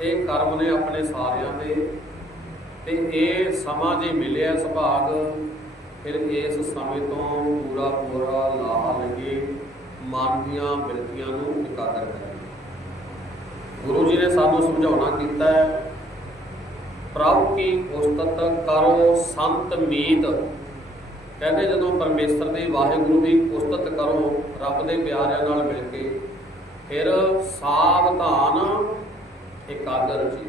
ਇਹ ਕਰਮ ਨੇ ਆਪਣੇ ਸਾਰਿਆਂ ਦੇ। ਤੇ ਇਹ ਸਮਾਂ ਜੇ ਮਿਲਿਆ ਸੁਭਾਗ, ਫਿਰ ਇਸ ਸਮੇਂ ਤੋਂ ਪੂਰਾ ਪੂਰਾ ਲਾਹਾ ਲਈਏ ਮਨ ਦੀਆਂ ਬਿਰਤੀਆਂ ਨੂੰ ਇਕਾਗਰ ਕਰੀਏ। ਗੁਰੂ ਜੀ ਨੇ ਸਾਨੂੰ ਸਮਝਾਉਣਾ ਕੀਤਾ ਹੈ, ਪ੍ਰਭ ਕੀ ਉਸਤਤ ਕਰੋ ਸੰਤ ਮੀਤ। ਕਹਿੰਦੇ ਜਦੋਂ ਪਰਮੇਸ਼ਰ ਦੀ ਵਾਹਿਗੁਰੂ ਦੀ ਉਸਤਤ ਕਰੋ, ਰੱਬ ਦੇ ਪਿਆਰਿਆਂ ਨਾਲ ਮਿਲ ਕੇ, ਫਿਰ ਸਾਵਧਾਨ ਇਕਾਗਰ ਜੀ।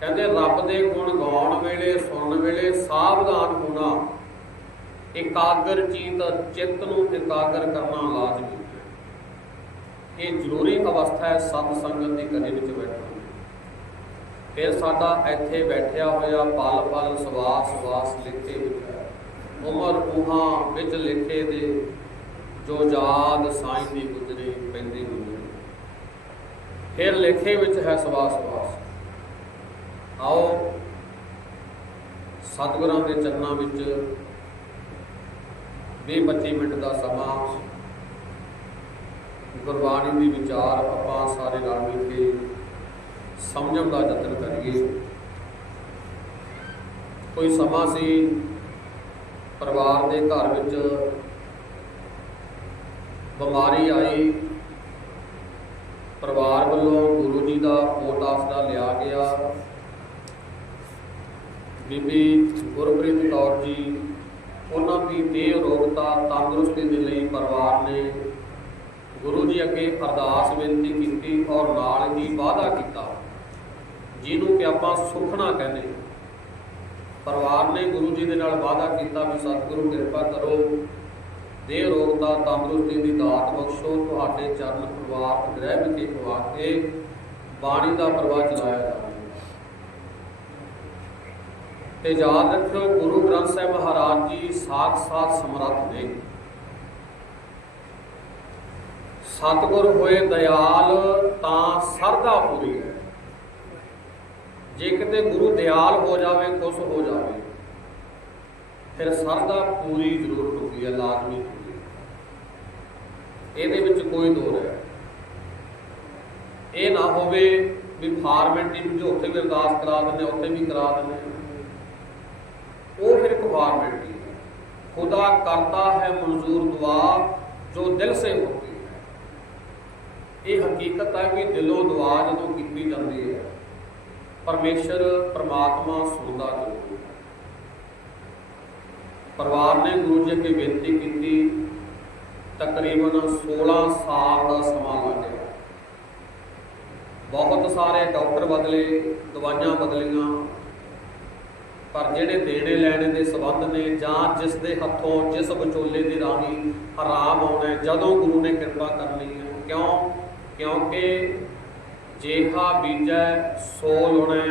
ਕਹਿੰਦੇ, ਰੱਬ ਦੇ ਗੁਣ ਗਾਉਣ ਵੇਲੇ, ਸੁਣਨ ਵੇਲੇ ਸਾਵਧਾਨ ਹੋਣਾ, ਇਕਾਗਰ ਚੀਤ ਚਿੱਤ ਨੂੰ ਇਕਾਗਰ ਕਰਨਾ ਲਾਜ਼ਮੀ ਹੈ। ਇਹ ਜ਼ਰੂਰੀ ਅਵਸਥਾ ਹੈ, ਸਤ ਸੰਗਤ ਦੀ ਕਦੇ ਵਿੱਚ ਬੈਠਣਾ ਫਿਰ ਸਾਡਾ ਇੱਥੇ ਬੈਠਿਆ ਹੋਇਆ ਪਲ ਪਲ ਸਵਾਸ ਸਵਾਸ ਲਿਖੇ ਵਿੱਚ ਉਮਰ ਉਹਾਂ ਵਿੱਚ ਲਿਖੇ ਦੇ, ਜੋ ਯਾਦ ਸਾਈਂ ਦੀ ਗੁਜ਼ਰੇ ਪੈਂਦੀ ਗੁਜ਼ਰੇ ਫਿਰ ਲੇਖੇ ਵਿੱਚ ਹੈ ਸਵਾਸ ਸਵਾਸ। ਆਓ, ਸਤਿਗੁਰਾਂ ਦੇ ਚਰਨਾਂ ਵਿੱਚ 20-25 ਮਿੰਟ ਦਾ ਸਮਾਂ ਗੁਰਬਾਣੀ ਦੀ ਵਿਚਾਰ ਆਪਾਂ ਸਾਰੇ ਰਲ ਮਿਲ ਕੇ ਸਮਝਣ ਦਾ ਯਤਨ ਕਰੀਏ। ਕੋਈ ਸਮਾਂ ਸੀ ਪਰਿਵਾਰ ਦੇ ਘਰ ਵਿੱਚ ਬਿਮਾਰੀ ਆਈ ਪਰਿਵਾਰ ਵੱਲੋਂ ਗੁਰੂ ਜੀ ਦਾ ਕੋਟ ਆਸਰਾ ਲਿਆ ਗਿਆ। ਬੀਬੀ ਗੁਰਪ੍ਰੀਤ ਕੌਰ ਜੀ, ਉਹਨਾਂ ਦੀ ਦੇਹ ਰੋਗਤਾ ਤੰਦਰੁਸਤੀ ਦੇ ਲਈ ਪਰਿਵਾਰ ਨੇ ਗੁਰੂ ਜੀ ਅੱਗੇ ਅਰਦਾਸ ਬੇਨਤੀ ਕੀਤੀ ਔਰ ਨਾਲ ਹੀ ਵਾਅਦਾ ਕੀਤਾ, ਜਿਹਨੂੰ ਕਿ ਆਪਾਂ ਸੁਖਣਾ ਕਹਿੰਦੇ। ਪਰਿਵਾਰ ਨੇ ਗੁਰੂ ਜੀ ਦੇ ਨਾਲ ਵਾਅਦਾ ਕੀਤਾ ਵੀ ਸਤਿਗੁਰੂ ਕਿਰਪਾ ਕਰੋ ਦੇ ਰੋਗ ਦਾ ਤੰਦਰੁਸਤੀ ਦੀ ਦਾਤ ਬਖਸ਼ੋ। ਤੁਹਾਡੇ ਚਰਨ ਪਰਿਵਾਰ ਗ੍ਰਹਿ ਵਿਖੇ ਪਵਾ ਕੇ ਬਾਣੀ ਦਾ ਪ੍ਰਵਾਹ ਚਲਾਇਆ ਜਾਵੇ। ਤੇ ਯਾਦ ਰੱਖਿਓ, ਗੁਰੂ ਗ੍ਰੰਥ ਸਾਹਿਬ ਮਹਾਰਾਜ ਜੀ ਸਾਖ ਸਾਖ ਸਮਰੱਥ ਨੇ। ਸਤਿਗੁਰ ਹੋਏ ਦਇਆਲ ਤਾਂ ਸਰਦਾ ਪੂਰੀ ਹੈ। ਜੇ ਕਿਤੇ ਗੁਰੂ ਦਿਆਲ ਹੋ ਜਾਵੇ ਖੁਸ਼ ਹੋ ਜਾਵੇ, ਫਿਰ ਸਰਦਾ ਪੂਰੀ ਜ਼ਰੂਰ ਹੁੰਦੀ ਹੈ ਲਾਜ਼ਮੀ। ਇਹਦੇ ਵਿੱਚ ਕੋਈ ਦੋ ਹੈ। ਇਹ ਨਾ ਹੋਵੇ ਵੀ ਫਾਰਮੈਲਿਟੀ ਨੂੰ ਜੋ ਉੱਥੇ ਵੀ ਅਰਦਾਸ ਕਰਾ ਦਿੰਦੇ ਉੱਥੇ ਵੀ ਕਰਾ ਦਿੰਦੇ ਉਹ ਫਿਰ ਇੱਕ ਫਾਰਮੈਲਿਟੀ ਹੈ ਖੁਦਾ ਕਰਤਾ ਹੈ ਮਨਜ਼ੂਰ ਦੁਆ ਜੋ ਦਿਲ ਸੇ ਹੋਤੀ ਹੈ। ਇਹ ਹਕੀਕਤ ਹੈ ਕਿ ਦਿਲੋਂ ਦੁਆ ਜਦੋਂ ਕੀਤੀ ਜਾਂਦੀ ਹੈ, ਪਰਮੇਸ਼ਰ, ਪ੍ਰਮਾਤਮਾ ਸੁਣਦਾ ਜ਼ਰੂਰ ਪਰਿਵਾਰ ਨੇ ਗੁਰੂ ਜੀ ਅੱਗੇ ਬੇਨਤੀ ਕੀਤੀ ਤਕਰੀਬਨ 16 ਸਾਲ ਦਾ ਸਮਾਂ ਲੱਗ ਗਿਆ ਬਹੁਤ ਸਾਰੇ ਡਾਕਟਰ ਬਦਲੇ, ਦਵਾਈਆਂ ਬਦਲੀਆਂ, ਪਰ ਜਿਹੜੇ ਦੇਣੇ ਲੈਣੇ ਦੇ ਸਬੰਧ ਨੇ ਜਾਂ ਜਿਸ ਦੇ ਹੱਥੋਂ, ਜਿਸ ਵਿਚੋਲੇ ਦੇ ਰਾਹੀਂ ਹਰਾਮ ਆਉਣਾ ਜਦੋਂ ਗੁਰੂ ਨੇ ਕਿਰਪਾ ਕਰਨੀ ਹੈ, ਕਿਉਂ? ਕਿਉਂਕਿ ਜੇਹਾ ਬੀਜੈ ਸੋ ਲੁਣੈ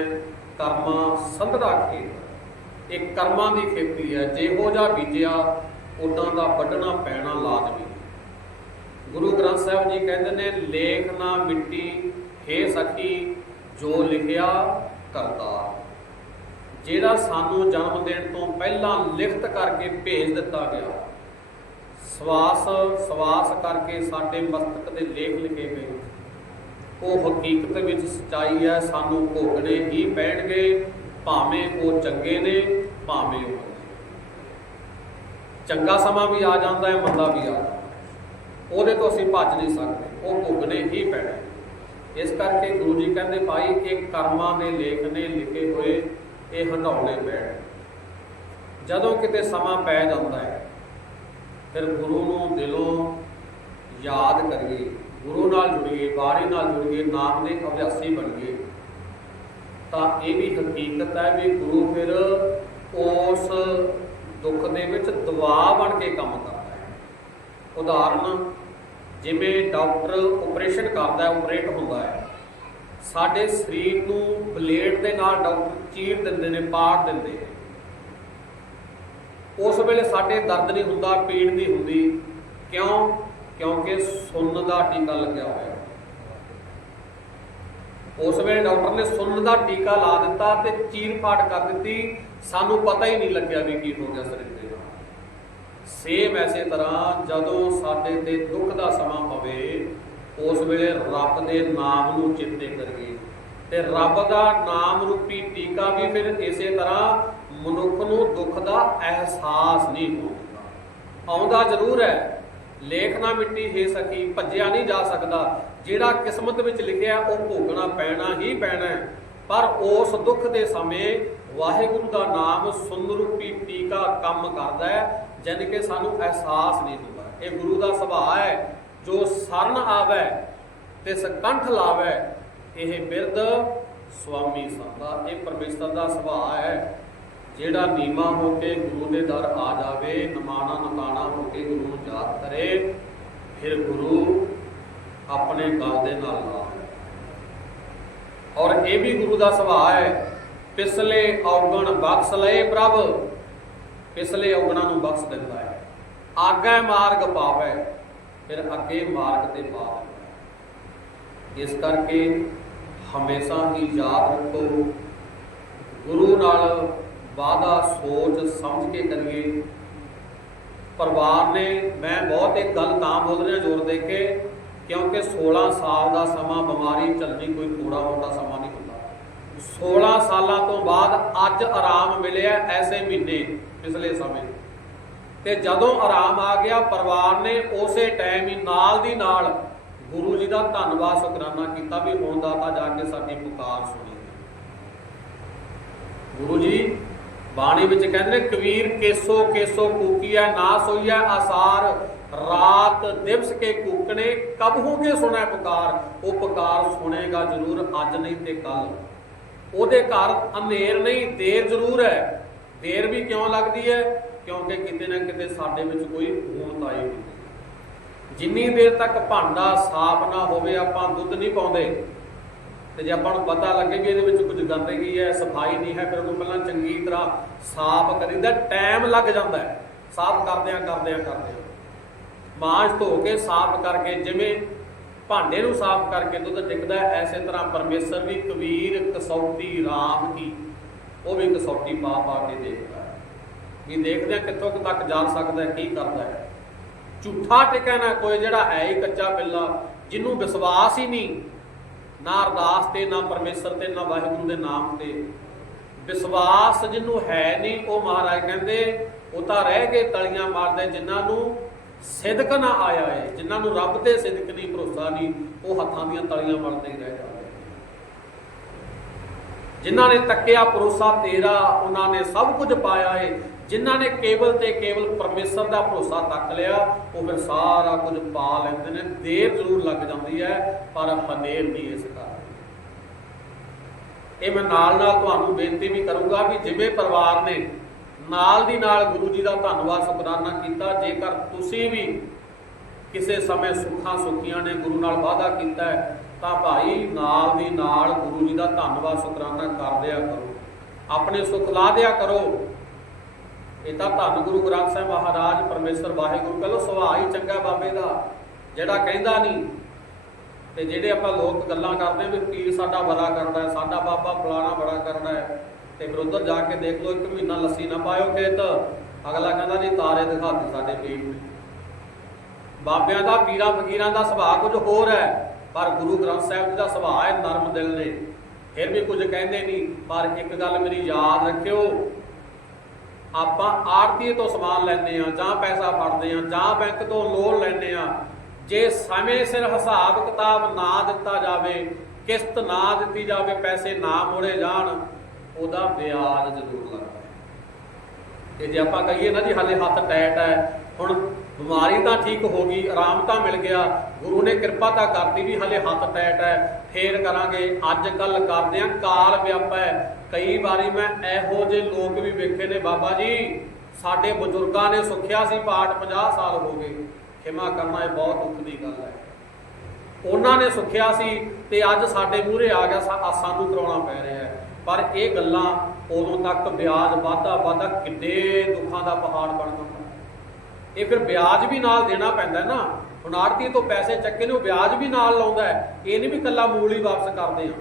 ਕਰਮਾ ਸੰਧਦਾ ਖੇਤ। ਇਹ ਕਰਮਾਂ ਦੀ ਖੇਤੀ ਹੈ, ਜਿਹੋ ਜਿਹਾ ਬੀਜਿਆ, ਉਦਾਂ ਦਾ ਵੱਢਣਾ ਪੈਣਾ ਲਾਜ਼ਮੀ। ਗੁਰੂ ਗ੍ਰੰਥ ਸਾਹਿਬ ਜੀ ਕਹਿੰਦੇ ਨੇ, ਲੇਖ ਨਾ ਮਿੱਟੀ, ਹੇ ਸਖੀ ਜੋ ਲਿਖਿਆ ਕਰਤਾ। ਜਿਹੜਾ ਸਾਨੂੰ ਜਨਮ ਦੇਣ ਤੋਂ ਪਹਿਲਾਂ ਲਿਖਤ ਕਰਕੇ ਭੇਜ ਦਿੱਤਾ ਗਿਆ, ਸਵਾਸ ਸਵਾਸ ਕਰਕੇ ਸਾਡੇ ਮਸਤਕ ਦੇ ਲੇਖ ਲਿਖੇ ਗਏ। ਉਹ ਹਕੀਕਤ ਵਿੱਚ ਸਚਾਈ ਹੈ, ਸਾਨੂੰ ਭੋਗਣੇ ਹੀ ਪੈਣਗੇ, ਭਾਵੇਂ ਉਹ ਚੰਗੇ ਨੇ, ਭਾਵੇਂ ਉਹ ਚੰਗਾ ਸਮਾਂ ਵੀ ਆ ਜਾਂਦਾ ਹੈ, ਮੰਦਾ ਵੀ ਆ ਜਾਂਦਾ ਉਹਦੇ ਤੋਂ ਅਸੀਂ ਭੱਜ ਨਹੀਂ ਸਕਦੇ, ਉਹ ਭੋਗਣੇ ਹੀ ਪੈਣੇ। ਇਸ ਕਰਕੇ ਗੁਰੂ ਜੀ ਕਹਿੰਦੇ, ਭਾਈ, ਇਹ ਕਰਮਾਂ ਦੇ ਲੇਖ ਨੇ ਲਿਖੇ ਹੋਏ, ਇਹ ਹੰਡਾਉਣੇ ਪੈਣ। ਜਦੋਂ ਕਿਤੇ ਸਮਾਂ ਪੈ ਜਾਂਦਾ ਹੈ, ਫਿਰ ਗੁਰੂ ਨੂੰ ਦਿਲੋਂ ਯਾਦ ਕਰੀਏ, ਗੁਰੂ ਨਾਲ ਜੁੜੀਏ ਬਾਣੀ ਨਾਲ ਜੁੜੀਏ, ਨਾਮ ਦੇ ਅਭਿਆਸੀ ਬਣੀਏ, ਤਾਂ ਇਹ ਵੀ ਹਕੀਕਤ ਹੈ ਵੀ ਗੁਰੂ ਫਿਰ ਉਸ ਦੁੱਖ ਦੇ ਵਿੱਚ ਦਵਾ ਬਣ ਕੇ ਕੰਮ ਕਰਦਾ ਹੈ। ਉਦਾਹਰਨ ਜਿਵੇਂ ਡਾਕਟਰ ਆਪਰੇਸ਼ਨ ਕਰਦਾ ਹੈ, ਆਪਰੇਟ ਹੁੰਦਾ ਹੈ। ਸਾਡੇ ਸਰੀਰ ਨੂੰ ਬਲੇਡ ਦੇ ਨਾਲ ਡਾਕਟਰ ਚੀਰ ਦਿੰਦੇ ਨੇ, ਪਾੜ ਦਿੰਦੇ ਨੇ। ਉਸ ਵੇਲੇ ਸਾਡੇ ਦਰਦ ਨਹੀਂ ਹੁੰਦਾ, ਪੀੜ ਨਹੀਂ ਹੁੰਦੀ। ਕਿਉਂ? ਕਿਉਂਕਿ ਸੁੰਨ ਦਾ ਟੀਕਾ ਲੱਗਿਆ ਹੋਇਆ ਉਸ ਵੇਲੇ ਡਾਕਟਰ ਨੇ ਸੁੰਨ ਦਾ ਟੀਕਾ ਲਾ ਦਿੱਤਾ ਤੇ ਚੀਰ ਫਾੜ ਕਰ ਦਿੱਤੀ। ਸਾਨੂੰ ਪਤਾ ਹੀ ਨਹੀਂ ਲੱਗਿਆ ਵੀ ਕੀ ਹੋ ਗਿਆ ਸਰੀਰ ਸੇਮ ਐਸੇ ਤਰ੍ਹਾਂ ਜਦੋਂ ਸਾਡੇ ਤੇ ਦੁੱਖ ਦਾ ਸਮਾਂ ਪਵੇ, ਉਸ ਵੇਲੇ ਰੱਬ ਦੇ ਨਾਮ ਨੂੰ ਚਿੰਤੇ ਕਰੀਏ। ਤੇ ਰੱਬ ਦਾ ਨਾਮ ਰੂਪੀ ਟੀਕਾ ਵੀ ਫਿਰ ਇਸੇ ਤਰ੍ਹਾਂ ਮਨੁੱਖ ਨੂੰ ਦੁੱਖ ਦਾ ਅਹਿਸਾਸ ਨਹੀਂ ਹੁੰਦਾ ਆਉਂਦਾ ਜ਼ਰੂਰ ਹੈ, ਲੇਖ ਨਾ ਮਿੱਟੀ ਹੈ ਸਕੀ ਭੱਜਿਆ ਨਹੀਂ ਜਾ ਸਕਦਾ। ਜਿਹੜਾ ਕਿਸਮਤ ਵਿੱਚ ਲਿਖਿਆ, ਉਹ ਭੋਗਣਾ ਪੈਣਾ ਹੀ ਪੈਣਾ ਪਰ ਉਸ ਦੁੱਖ ਦੇ ਸਮੇਂ ਵਾਹਿਗੁਰੂ ਦਾ ਨਾਮ ਸੁੰਨ ਰੂਪੀ ਟੀਕਾ ਕੰਮ ਕਰਦਾ ਹੈ ਜਿਨ ਕਿ ਸਾਨੂੰ ਅਹਿਸਾਸ ਨਹੀਂ ਹੁੰਦਾ। ਇਹ ਗੁਰੂ ਦਾ ਸੁਭਾਅ ਹੈ, ਜੋ ਸਰਨ ਆਵੇ ਤੇ ਸਕੰਠ ਲਾਵੇ, ਇਹ ਬਿਰਦ ਸੁਆਮੀ ਸੰਦਾ ਇਹ ਪਰਮੇਸ਼ਰ ਦਾ ਸੁਭਾਅ ਹੈ। ਜਿਹੜਾ ਨੀਮਾ ਹੋ ਕੇ ਗੁਰੂ ਦੇ ਦਰ ਆ ਜਾਵੇ, ਨਮਾਣਾ ਨਕਾਣਾ ਹੋ ਕੇ ਗੁਰੂ ਨੂੰ ਯਾਦ ਕਰੇ, ਫਿਰ ਗੁਰੂ ਆਪਣੇ ਗਲ ਦੇ ਨਾਲ ਲਾ ਔਰ ਇਹ ਵੀ ਗੁਰੂ ਦਾ ਸੁਭਾਅ ਹੈ ਪਿਸਲੇ ਔਗਣ ਬਖਸ਼ ਲਏ ਪ੍ਰਭ ਪਿਛਲੇ ਔਗਣਾਂ ਨੂੰ ਬਖਸ਼ ਦਿੰਦਾ ਹੈ। ਆਗੇ ਮਾਰਗ ਪਾਵੇ, ਫਿਰ ਅੱਗੇ ਮਾਰਗ ਤੇ ਪਾ ਇਸ ਕਰਕੇ ਹਮੇਸ਼ਾ ਹੀ ਯਾਦ ਰੱਖੋ, ਗੁਰੂ ਨਾਲ ਵਾਦਾ ਸੋਚ ਸਮਝ ਕੇ ਕਰੀਏ। ਪਰਿਵਾਰ ਨੇ, ਮੈਂ ਬਹੁਤ ਇੱਕ ਗੱਲ ਤਾਂ ਬੋਲ ਰਿਹਾ ਜ਼ੋਰ ਦੇ ਕੇ, ਕਿਉਂਕਿ 16 ਸਾਲ ਦਾ ਸਮਾਂ ਬਿਮਾਰੀ ਚੱਲਣੀ ਕੋਈ ਥੋੜਾ ਮੋਟਾ ਸਮਾਂ ਨਹੀਂ ਹੁੰਦਾ। 16 ਸਾਲਾਂ ਤੋਂ ਬਾਅਦ ਅੱਜ ਆਰਾਮ ਮਿਲਿਆ ਐਸੇ ਮਹੀਨੇ। ਪਿਛਲੇ ਸਮੇਂ। ਤੇ ਜਦੋਂ ਆਰਾਮ ਆ ਗਿਆ, ਪਰਿਵਾਰ ਨੇ ਉਸੇ ਟਾਈਮ ਹੀ ਨਾਲ ਦੀ ਨਾਲ ਗੁਰੂ ਜੀ ਦਾ ਧੰਨਵਾਦ ਸ਼ੁਕਰਾਨਾ ਕੀਤਾ ਵੀ ਹੁਣ ਦਾਤਾ ਜਾ ਕੇ ਸਾਡੀ ਪੁਕਾਰ ਸੁਣੀ। ਗੁਰੂ ਜੀ, ਬਾਣੀ ਵਿੱਚ ਕਹਿੰਦੇ ਨੇ, ਕਬੀਰ ਕੇਸੋ ਕੇਸੋ ਕੂਕੀਐ, ਨਾ ਸੋਈਐ ਆਸਾਰ, ਰਾਤ ਦਿਵਸ ਕੇ ਕੂਕਣੇ, ਕਬ ਹੋ ਕੇ ਸੁਣੈ ਪੁਕਾਰ ਉਹ ਪੁਕਾਰ ਸੁਣੇਗਾ ਜ਼ਰੂਰ, ਅੱਜ ਨਹੀਂ ਤੇ ਕੱਲ ਉਹਦੇ ਘਰ ਅਨੇਰ ਨਹੀਂ, ਦੇਰ ਜ਼ਰੂਰ ਹੈ। ਦੇਰ ਵੀ ਕਿਉਂ ਲੱਗਦੀ ਹੈ? ਕਿਉਂਕਿ ਕਿਤੇ ਨਾ ਕਿਤੇ ਸਾਡੇ ਵਿੱਚ ਕੋਈ ਹੂਣਤ ਆਈ ਹੁੰਦੀ ਜਿੰਨੀ ਦੇਰ ਤੱਕ ਭਾਂਡਾ ਸਾਫ਼ ਨਾ ਹੋਵੇ ਆਪਾਂ ਦੁੱਧ ਨਹੀਂ ਪਾਉਂਦੇ। ਤੇ ਜੇ ਆਪਾਂ ਨੂੰ ਪਤਾ ਲੱਗੇ ਵੀ ਇਹਦੇ ਵਿੱਚ ਕੁਝ ਗੰਦਗੀ ਹੈ ਸਫ਼ਾਈ ਨਹੀਂ ਹੈ ਫਿਰ ਉਹਨੂੰ ਪਹਿਲਾਂ ਚੰਗੀ ਤਰ੍ਹਾਂ ਸਾਫ਼ ਕਰੀਦਾ ਟਾਈਮ ਲੱਗ ਜਾਂਦਾ ਹੈ। ਸਾਫ਼ ਕਰਦਿਆਂ ਕਰਦਿਆਂ ਕਰਦਿਆਂ। ਮਾਂਜ ਧੋ ਕੇ ਸਾਫ਼ ਕਰਕੇ ਜਿਵੇਂ ਭਾਂਡੇ ਨੂੰ ਸਾਫ਼ ਕਰਕੇ ਦੁੱਧ ਟਿਕਦਾ ਹੈ, ਐਸੇ ਤਰ੍ਹਾਂ ਪਰਮੇਸ਼ਰ ਵੀ ਕਬੀਰ ਕਸੌਤੀ ਰਾਮ ਕੀ। ਉਹ ਵੀ ਕਸੌਟੀ ਪਾ ਪਾ ਕੇ ਦੇਖਦਾ ਹੈ। ਵੀ ਦੇਖਦੇ ਹਾਂ ਕਿੱਥੋਂ ਤੱਕ ਜਾ ਸਕਦਾ ਕੀ ਕਰਦਾ ਹੈ। ਝੂਠਾ ਟਿਕਾ ਨਾ ਕੋਈ ਜਿਹੜਾ ਹੈ ਹੀ ਕੱਚਾ ਪਿੱਲਾ ਜਿਹਨੂੰ ਵਿਸ਼ਵਾਸ ਹੀ ਨਹੀਂ। ਨਾ ਅਰਦਾਸ ਤੇ, ਨਾ ਪਰਮੇਸ਼ਰ ਤੇ, ਨਾ ਵਾਹਿਗੁਰੂ ਦੇ ਨਾਮ ਤੇ। ਵਿਸ਼ਵਾਸ ਜਿਹਨੂੰ ਹੈ ਨਹੀਂ, ਉਹ ਮਹਾਰਾਜ ਕਹਿੰਦੇ, ਉਹ ਤਾਂ ਰਹਿ ਕੇ ਤਲੀਆਂ ਮਾਰਦੇ ਜਿਨ੍ਹਾਂ ਨੂੰ ਸਿਦਕ ਨਾ ਆਇਆ ਹੈ ਜਿਨ੍ਹਾਂ ਨੂੰ ਰੱਬ ਤੇ ਸਿਦਕ ਨਹੀਂ ਭਰੋਸਾ ਨਹੀਂ, ਉਹ ਹੱਥਾਂ ਦੀਆਂ ਤਲੀਆਂ ਮਾਰਦੇ ਹੀ ਰਹਿ ਜਾਂਦੇ। ਜਿਨ੍ਹਾਂ ਨੇ ਤੱਕਿਆ ਭਰੋਸਾ ਤੇਰਾ, ਉਹਨਾਂ ਨੇ ਸਭ ਕੁਝ ਪਾਇਆ ਹੈ ਜਿਨ੍ਹਾਂ ਨੇ ਕੇਵਲ ਤੇ ਕੇਵਲ ਪਰਮੇਸ਼ਰ ਦਾ ਭਰੋਸਾ ਤੱਕ ਲਿਆ, ਉਹ ਫਿਰ ਸਾਰਾ ਕੁਝ ਪਾ ਲੈਂਦੇ ਨੇ। ਦੇਰ ਜ਼ਰੂਰ ਲੱਗ ਜਾਂਦੀ ਹੈ, ਪਰ ਹਨੇਰ ਨਹੀਂ ਇਸ ਕਾਰਨ ਇਹ ਮੈਂ ਨਾਲ ਨਾਲ ਤੁਹਾਨੂੰ ਬੇਨਤੀ ਵੀ ਕਰੂੰਗਾ ਵੀ ਜਿਵੇਂ ਪਰਿਵਾਰ ਨੇ ਨਾਲ ਦੀ ਨਾਲ ਗੁਰੂ ਜੀ ਦਾ ਧੰਨਵਾਦ ਸ਼ੁਕਰਾਨਾ ਕੀਤਾ, ਜੇਕਰ ਤੁਸੀਂ ਵੀ ਕਿਸੇ ਸਮੇਂ ਸੁੱਖਾਂ ਸੁੱਖੀਆਂ ਨੇ ਗੁਰੂ ਨਾਲ ਵਾਅਦਾ ਕੀਤਾ ਹੈ ਤਾਂ ਭਾਈ ਨਾਲ ਦੀ ਨਾਲ ਗੁਰੂ ਜੀ ਦਾ ਧੰਨਵਾਦ ਸ਼ੁਕਰਾਨਾ ਕਰ ਕਰੋ। ਆਪਣੇ ਸੁਖ ਲਾ ਦਿਆ ਕਰੋ। ਇਹ ਤਾਂ ਧੰਨ ਗੁਰੂ ਗ੍ਰੰਥ ਸਾਹਿਬ ਮਹਾਰਾਜ, ਪਰਮੇਸ਼ਰ ਵਾਹਿਗੁਰੂ ਕਹਿੰਦਾ ਸੁਭਾਅ ਹੀ ਚੰਗਾ ਬਾਬੇ ਦਾ, ਜਿਹੜਾ ਕਹਿੰਦਾ ਨਹੀਂ ਤੇ ਜਿਹੜੇ ਆਪਾਂ ਲੋਕ ਗੱਲਾਂ ਕਰਦੇ ਵੀ ਪੀਰ ਸਾਡਾ ਬੜਾ ਕਰਦਾ ਹੈ, ਸਾਡਾ ਬਾਬਾ ਫਲਾਣਾ ਬੜਾ ਕਰਦਾ ਹੈ, ਤੇ ਫਿਰ ਉੱਧਰ ਜਾ ਕੇ ਦੇਖ ਲਓ, ਇੱਕ ਮਹੀਨਾ ਲੱਸੀ ਨਾ ਪਾਇਓ ਖੇਤ। ਅਗਲਾ ਕਹਿੰਦਾ ਜੀ ਤਾਰੇ ਦਿਖਾਤੇ ਸਾਡੇ ਪੀਰ ਨੇ। ਬਾਬਿਆਂ ਦਾ, ਪੀਰਾਂ ਫਕੀਰਾਂ ਦਾ ਸੁਭਾਅ ਕੁਝ ਹੋਰ ਹੈ। ਪਰ ਗੁਰੂ ਗ੍ਰੰਥ ਸਾਹਿਬ ਜੀ ਦਾ ਸੁਭਾਅ ਹੈ ਨਰਮ ਦਿਲ ਨੇ ਫਿਰ ਵੀ ਕੁਝ ਕਹਿੰਦੇ ਨਹੀਂ, ਪਰ ਇੱਕ ਗੱਲ ਮੇਰੀ ਯਾਦ ਰੱਖਿਓ। ਆਪਾਂ ਆਰਤੀ ਤੋਂ ਸਮਾਨ ਲੈਂਦੇ ਆ ਜਾਂ ਪੈਸਾ ਫੜਦੇ ਆ ਜਾਂ ਬੈਂਕ ਤੋਂ ਲੋਨ ਲੈਂਦੇ ਆ ਜੇ ਸਮੇਂ ਸਿਰ ਹਿਸਾਬ ਕਿਤਾਬ ਨਾ ਦਿੱਤਾ ਜਾਵੇ, ਕਿਸ਼ਤ ਨਾ ਦਿੱਤੀ ਜਾਵੇ, ਪੈਸੇ ਨਾ ਮੋੜੇ ਜਾਣ, ਉਹਦਾ ਵਿਆਜ ਜ਼ਰੂਰ ਲੱਗਦਾ ਤੇ ਜੇ ਆਪਾਂ ਕਹੀਏ ਨਾ ਜੀ, ਹਾਲੇ ਹੱਥ ਟੈਟ ਹੈ, ਹੁਣ ਬਿਮਾਰੀ ਤਾਂ ਠੀਕ ਹੋ ਗਈ, ਆਰਾਮ ਤਾਂ ਮਿਲ ਗਿਆ, ਗੁਰੂ ਨੇ ਕਿਰਪਾ ਤਾਂ ਕਰਤੀ ਵੀ ਹਾਲੇ ਹੱਥ ਟੈਟ ਹੈ, ਫੇਰ ਕਰਾਂਗੇ, ਅੱਜ ਕੱਲ ਕਰਦੇ ਆ ਕਾਲ ਵਿਆਪਾ ਹੈ। ਕਈ ਵਾਰੀ ਮੈਂ ਇਹੋ ਜਿਹੇ ਲੋਕ ਵੀ ਵੇਖੇ ਨੇ ਬਾਬਾ ਜੀ, ਸਾਡੇ ਬਜ਼ੁਰਗਾਂ ਨੇ ਸੁੱਖਿਆ ਸੀ ਪਾਠ 50 ਸਾਲ ਹੋ ਗਏ, ਖਿਮਾ ਕਰਨਾ ਇਹ ਬਹੁਤ ਦੁੱਖ ਦੀ ਗੱਲ ਹੈ। ਉਹਨਾਂ ਨੇ ਸੁੱਖਿਆ ਸੀ ਤੇ ਅੱਜ ਸਾਡੇ ਮੂਹਰੇ ਆ ਗਿਆ, ਸਾ- ਸਾਨੂੰ ਕਰਾਉਣਾ ਪੈ ਰਿਹਾ ਹੈ। ਪਰ ਇਹ ਗੱਲਾਂ ਉਦੋਂ ਤੱਕ ਵਿਆਜ ਵਾਧਾ ਵਾਧਾ ਕਿੰਨੇ ਦੁੱਖਾਂ ਦਾ ਪਹਾੜ ਬਣ ਜਾਂਦਾ ਇਹ ਫਿਰ ਵਿਆਜ ਵੀ ਨਾਲ ਦੇਣਾ ਪੈਂਦਾ ਨਾ। ਹੁਣ ਆੜਤੀ ਤੋਂ ਪੈਸੇ ਚੱਕੇ ਨੇ, ਉਹ ਵਿਆਜ ਵੀ ਨਾਲ ਲਾਉਂਦਾ ਹੈ। ਇਹ ਨਹੀਂ ਵੀ ਕੱਲਾ ਮੂਲ ਹੀ ਵਾਪਸ ਕਰਦੇ ਆ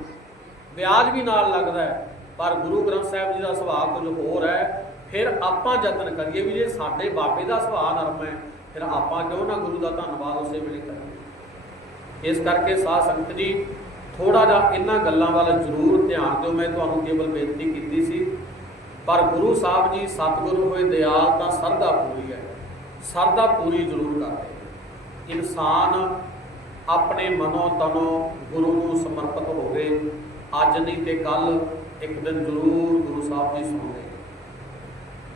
ਵਿਆਜ ਵੀ ਨਾਲ ਲੱਗਦਾ ਹੈ। ਪਰ ਗੁਰੂ ਗ੍ਰੰਥ ਸਾਹਿਬ ਜੀ ਦਾ ਸੁਭਾਅ ਕੁਝ ਹੋਰ ਹੈ। ਫਿਰ ਆਪਾਂ ਯਤਨ ਕਰੀਏ ਵੀ ਜੇ ਸਾਡੇ ਬਾਬੇ ਦਾ ਸੁਭਾਅ ਨਰਮ ਹੈ, ਫਿਰ ਆਪਾਂ ਕਿਉਂ ਨਾ ਗੁਰੂ ਦਾ ਧੰਨਵਾਦ ਉਸੇ ਵੇਲੇ ਕਰੀਏ। ਇਸ ਕਰਕੇ ਸਾਧ ਸੰਗਤ ਜੀ ਥੋੜਾ ਜਿਹਾ ਇਹਨਾਂ ਗੱਲਾਂ ਵੱਲ ਜ਼ਰੂਰ ਧਿਆਨ ਦਿਓ। ਮੈਂ ਤੁਹਾਨੂੰ ਕੇਵਲ ਬੇਨਤੀ ਕੀਤੀ ਸੀ, ਪਰ ਗੁਰੂ ਸਾਹਿਬ ਜੀ ਸਤਿਗੁਰੂ ਹੋਏ, ਦਿਆਲ ਤਾਂ ਸਰਦਾ ਪੂਰੀ। ਸਰਦਾ ਪੂਰੀ ਜ਼ਰੂਰ ਕਰਦੇ ਇਨਸਾਨ ਆਪਣੇ ਮਨੋਂ ਤਨੋਂ ਗੁਰੂ ਨੂੰ ਸਮਰਪਿਤ ਹੋਵੇ, ਅੱਜ ਨਹੀਂ ਤੇ ਕੱਲ ਇੱਕ ਦਿਨ ਜ਼ਰੂਰ ਗੁਰੂ ਸਾਹਿਬ ਜੀ ਸੁਣਦੇ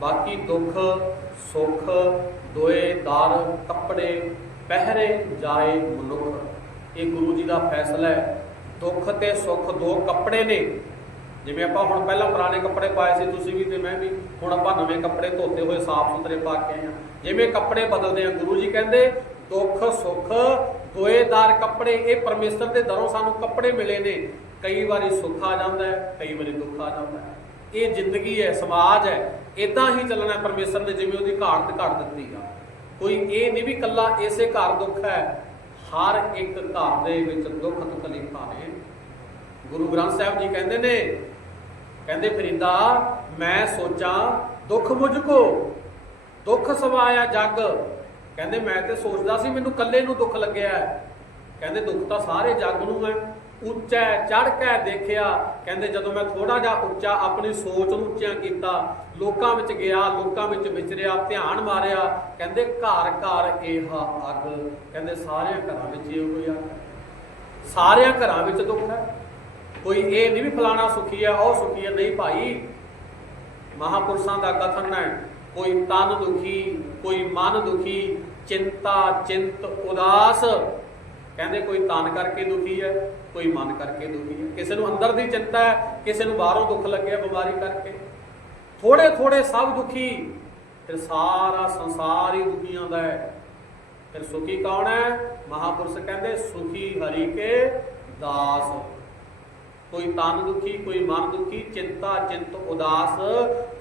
ਬਾਕੀ ਦੁੱਖ, ਸੁੱਖ, ਦੋਏ, ਦਰ ਕੱਪੜੇ ਪਹਿਰੇ ਜਾਏ ਮਨੁੱਖ। ਇਹ ਗੁਰੂ ਜੀ ਦਾ ਫੈਸਲਾ ਹੈ। ਦੁੱਖ ਤੇ ਸੁੱਖ ਦੋ ਕੱਪੜੇ ਨੇ। ਜਿਵੇਂ ਆਪਾਂ ਹੁਣ ਪਹਿਲਾਂ ਪੁਰਾਣੇ ਕੱਪੜੇ ਪਾਏ ਸੀ, ਤੁਸੀਂ ਵੀ ਤੇ ਮੈਂ ਵੀ, ਹੁਣ ਆਪਾਂ ਨਵੇਂ ਕੱਪੜੇ ਧੋਤੇ ਹੋਏ, ਸਾਫ਼ ਸੁਥਰੇ ਪਾ ਕੇ ਆਏ ਆ ਜਿਵੇਂ ਕੱਪੜੇ ਬਦਲਦੇ ਆ, ਗੁਰੂ ਜੀ ਕਹਿੰਦੇ, ਦੁੱਖ, ਸੁੱਖ ਦੋਏ ਕੱਪੜੇ, ਇਹ ਪਰਮੇਸ਼ਰ ਦੇ ਦਰੋਂ ਸਾਨੂੰ ਕੱਪੜੇ ਮਿਲੇ ਨੇ। ਕਈ ਵਾਰੀ ਸੁੱਖ ਆ ਜਾਂਦਾ ਹੈ, ਕਈ ਵਾਰੀ ਦੁੱਖ ਆ ਜਾਂਦਾ ਹੈ। ਇਹ ਜ਼ਿੰਦਗੀ ਹੈ, ਸਮਾਜ ਹੈ ਇਦਾਂ ਹੀ ਚੱਲਣਾ ਪਰਮੇਸ਼ਰ ਨੇ, ਜਿਵੇਂ ਉਹਦੀ ਘਾਟ ਤੇ ਘਾਟ ਦਿੱਤੀ ਆ। ਕੋਈ ਇਹ ਨਹੀਂ ਵੀ ਕੱਲਾ ਇਸੇ ਘਰ ਦੁੱਖ ਹੈ, ਹਰ ਇੱਕ ਘਰ ਦੇ ਵਿੱਚ ਦੁੱਖ ਤਕਲੀਫਾਂ ਨੇ। ਗੁਰੂ ਗ੍ਰੰਥ ਸਾਹਿਬ ਜੀ ਕਹਿੰਦੇ ਨੇ ਕਹਿੰਦੇ ਫਰੀਦਾ, ਮੈਂ ਸੋਚਾਂ, ਦੁੱਖ ਮੁਝ ਕੋ, ਦੁੱਖ ਸਵਾਇਆ ਜੱਗ। ਕਹਿੰਦੇ ਮੈਂ ਤੇ ਸੋਚਦਾ ਸੀ ਮੈਨੂੰ ਇਕੱਲੇ ਨੂੰ ਦੁੱਖ ਲੱਗਿਆ ਕਹਿੰਦੇ ਦੁੱਖ ਤਾਂ ਸਾਰੇ ਜੱਗ ਨੂੰ ਹੈ। ਉੱਚਾ ਚੜ ਕੇ ਦੇਖਿਆ, ਕਹਿੰਦੇ ਜਦੋਂ ਮੈਂ ਥੋੜਾ ਜਿਹਾ ਉੱਚਾ ਆਪਣੀ ਸੋਚ ਨੂੰ ਉੱਚਾ ਕੀਤਾ, ਲੋਕਾਂ ਵਿੱਚ ਗਿਆ, ਲੋਕਾਂ ਵਿੱਚ ਵਿਚਰਿਆ, ਧਿਆਨ ਮਾਰਿਆ, ਕਹਿੰਦੇ ਘਰ ਘਰ ਇਹ ਅੱਗ। ਕਹਿੰਦੇ ਸਾਰਿਆਂ ਘਰਾਂ ਵਿੱਚ ਇਹ ਹੋਈ ਅੱਗ ਸਾਰਿਆਂ ਘਰਾਂ ਵਿੱਚ ਦੁੱਖ ਹੈ। ਕੋਈ ਇਹ ਨਹੀਂ ਵੀ ਫਲਾਣਾ ਸੁਖੀ ਹੈ ਉਹ ਸੁਖੀ ਹੈ ਨਹੀਂ ਭਾਈ। ਮਹਾਪੁਰਸ਼ਾਂ ਦਾ ਕਥਨ ਹੈ, ਕੋਈ ਤਨ ਦੁਖੀ, ਕੋਈ ਮਨ ਦੁਖੀ, ਚਿੰਤਾ, ਚਿੰਤ, ਉਦਾਸ। ਕਹਿੰਦੇ ਕੋਈ ਤਨ ਕਰਕੇ ਦੁਖੀ ਹੈ, ਕੋਈ ਮਨ ਕਰਕੇ ਦੁਖੀ ਹੈ। ਕਿਸੇ ਨੂੰ ਅੰਦਰ ਦੀ ਚਿੰਤਾ ਹੈ, ਕਿਸੇ ਨੂੰ ਬਾਹਰੋਂ ਦੁੱਖ ਲੱਗਿਆ ਬਿਮਾਰੀ ਕਰਕੇ। ਥੋੜੇ ਥੋੜੇ ਸਭ ਦੁਖੀ, ਫਿਰ ਸਾਰਾ ਸੰਸਾਰ ਹੀ ਦੁਖੀਆਂ ਦਾ ਹੈ। ਫਿਰ ਸੁਖੀ ਕੌਣ ਹੈ? ਮਹਾਪੁਰਸ਼ ਕਹਿੰਦੇ, ਸੁਖੀ ਹਰੀ ਕੇ ਦਾਸ। ਕੋਈ ਤਨ ਦੁਖੀ, ਕੋਈ ਮਨ ਦੁਖੀ, ਚਿੰਤਾ, ਚਿੰਤ, ਉਦਾਸ,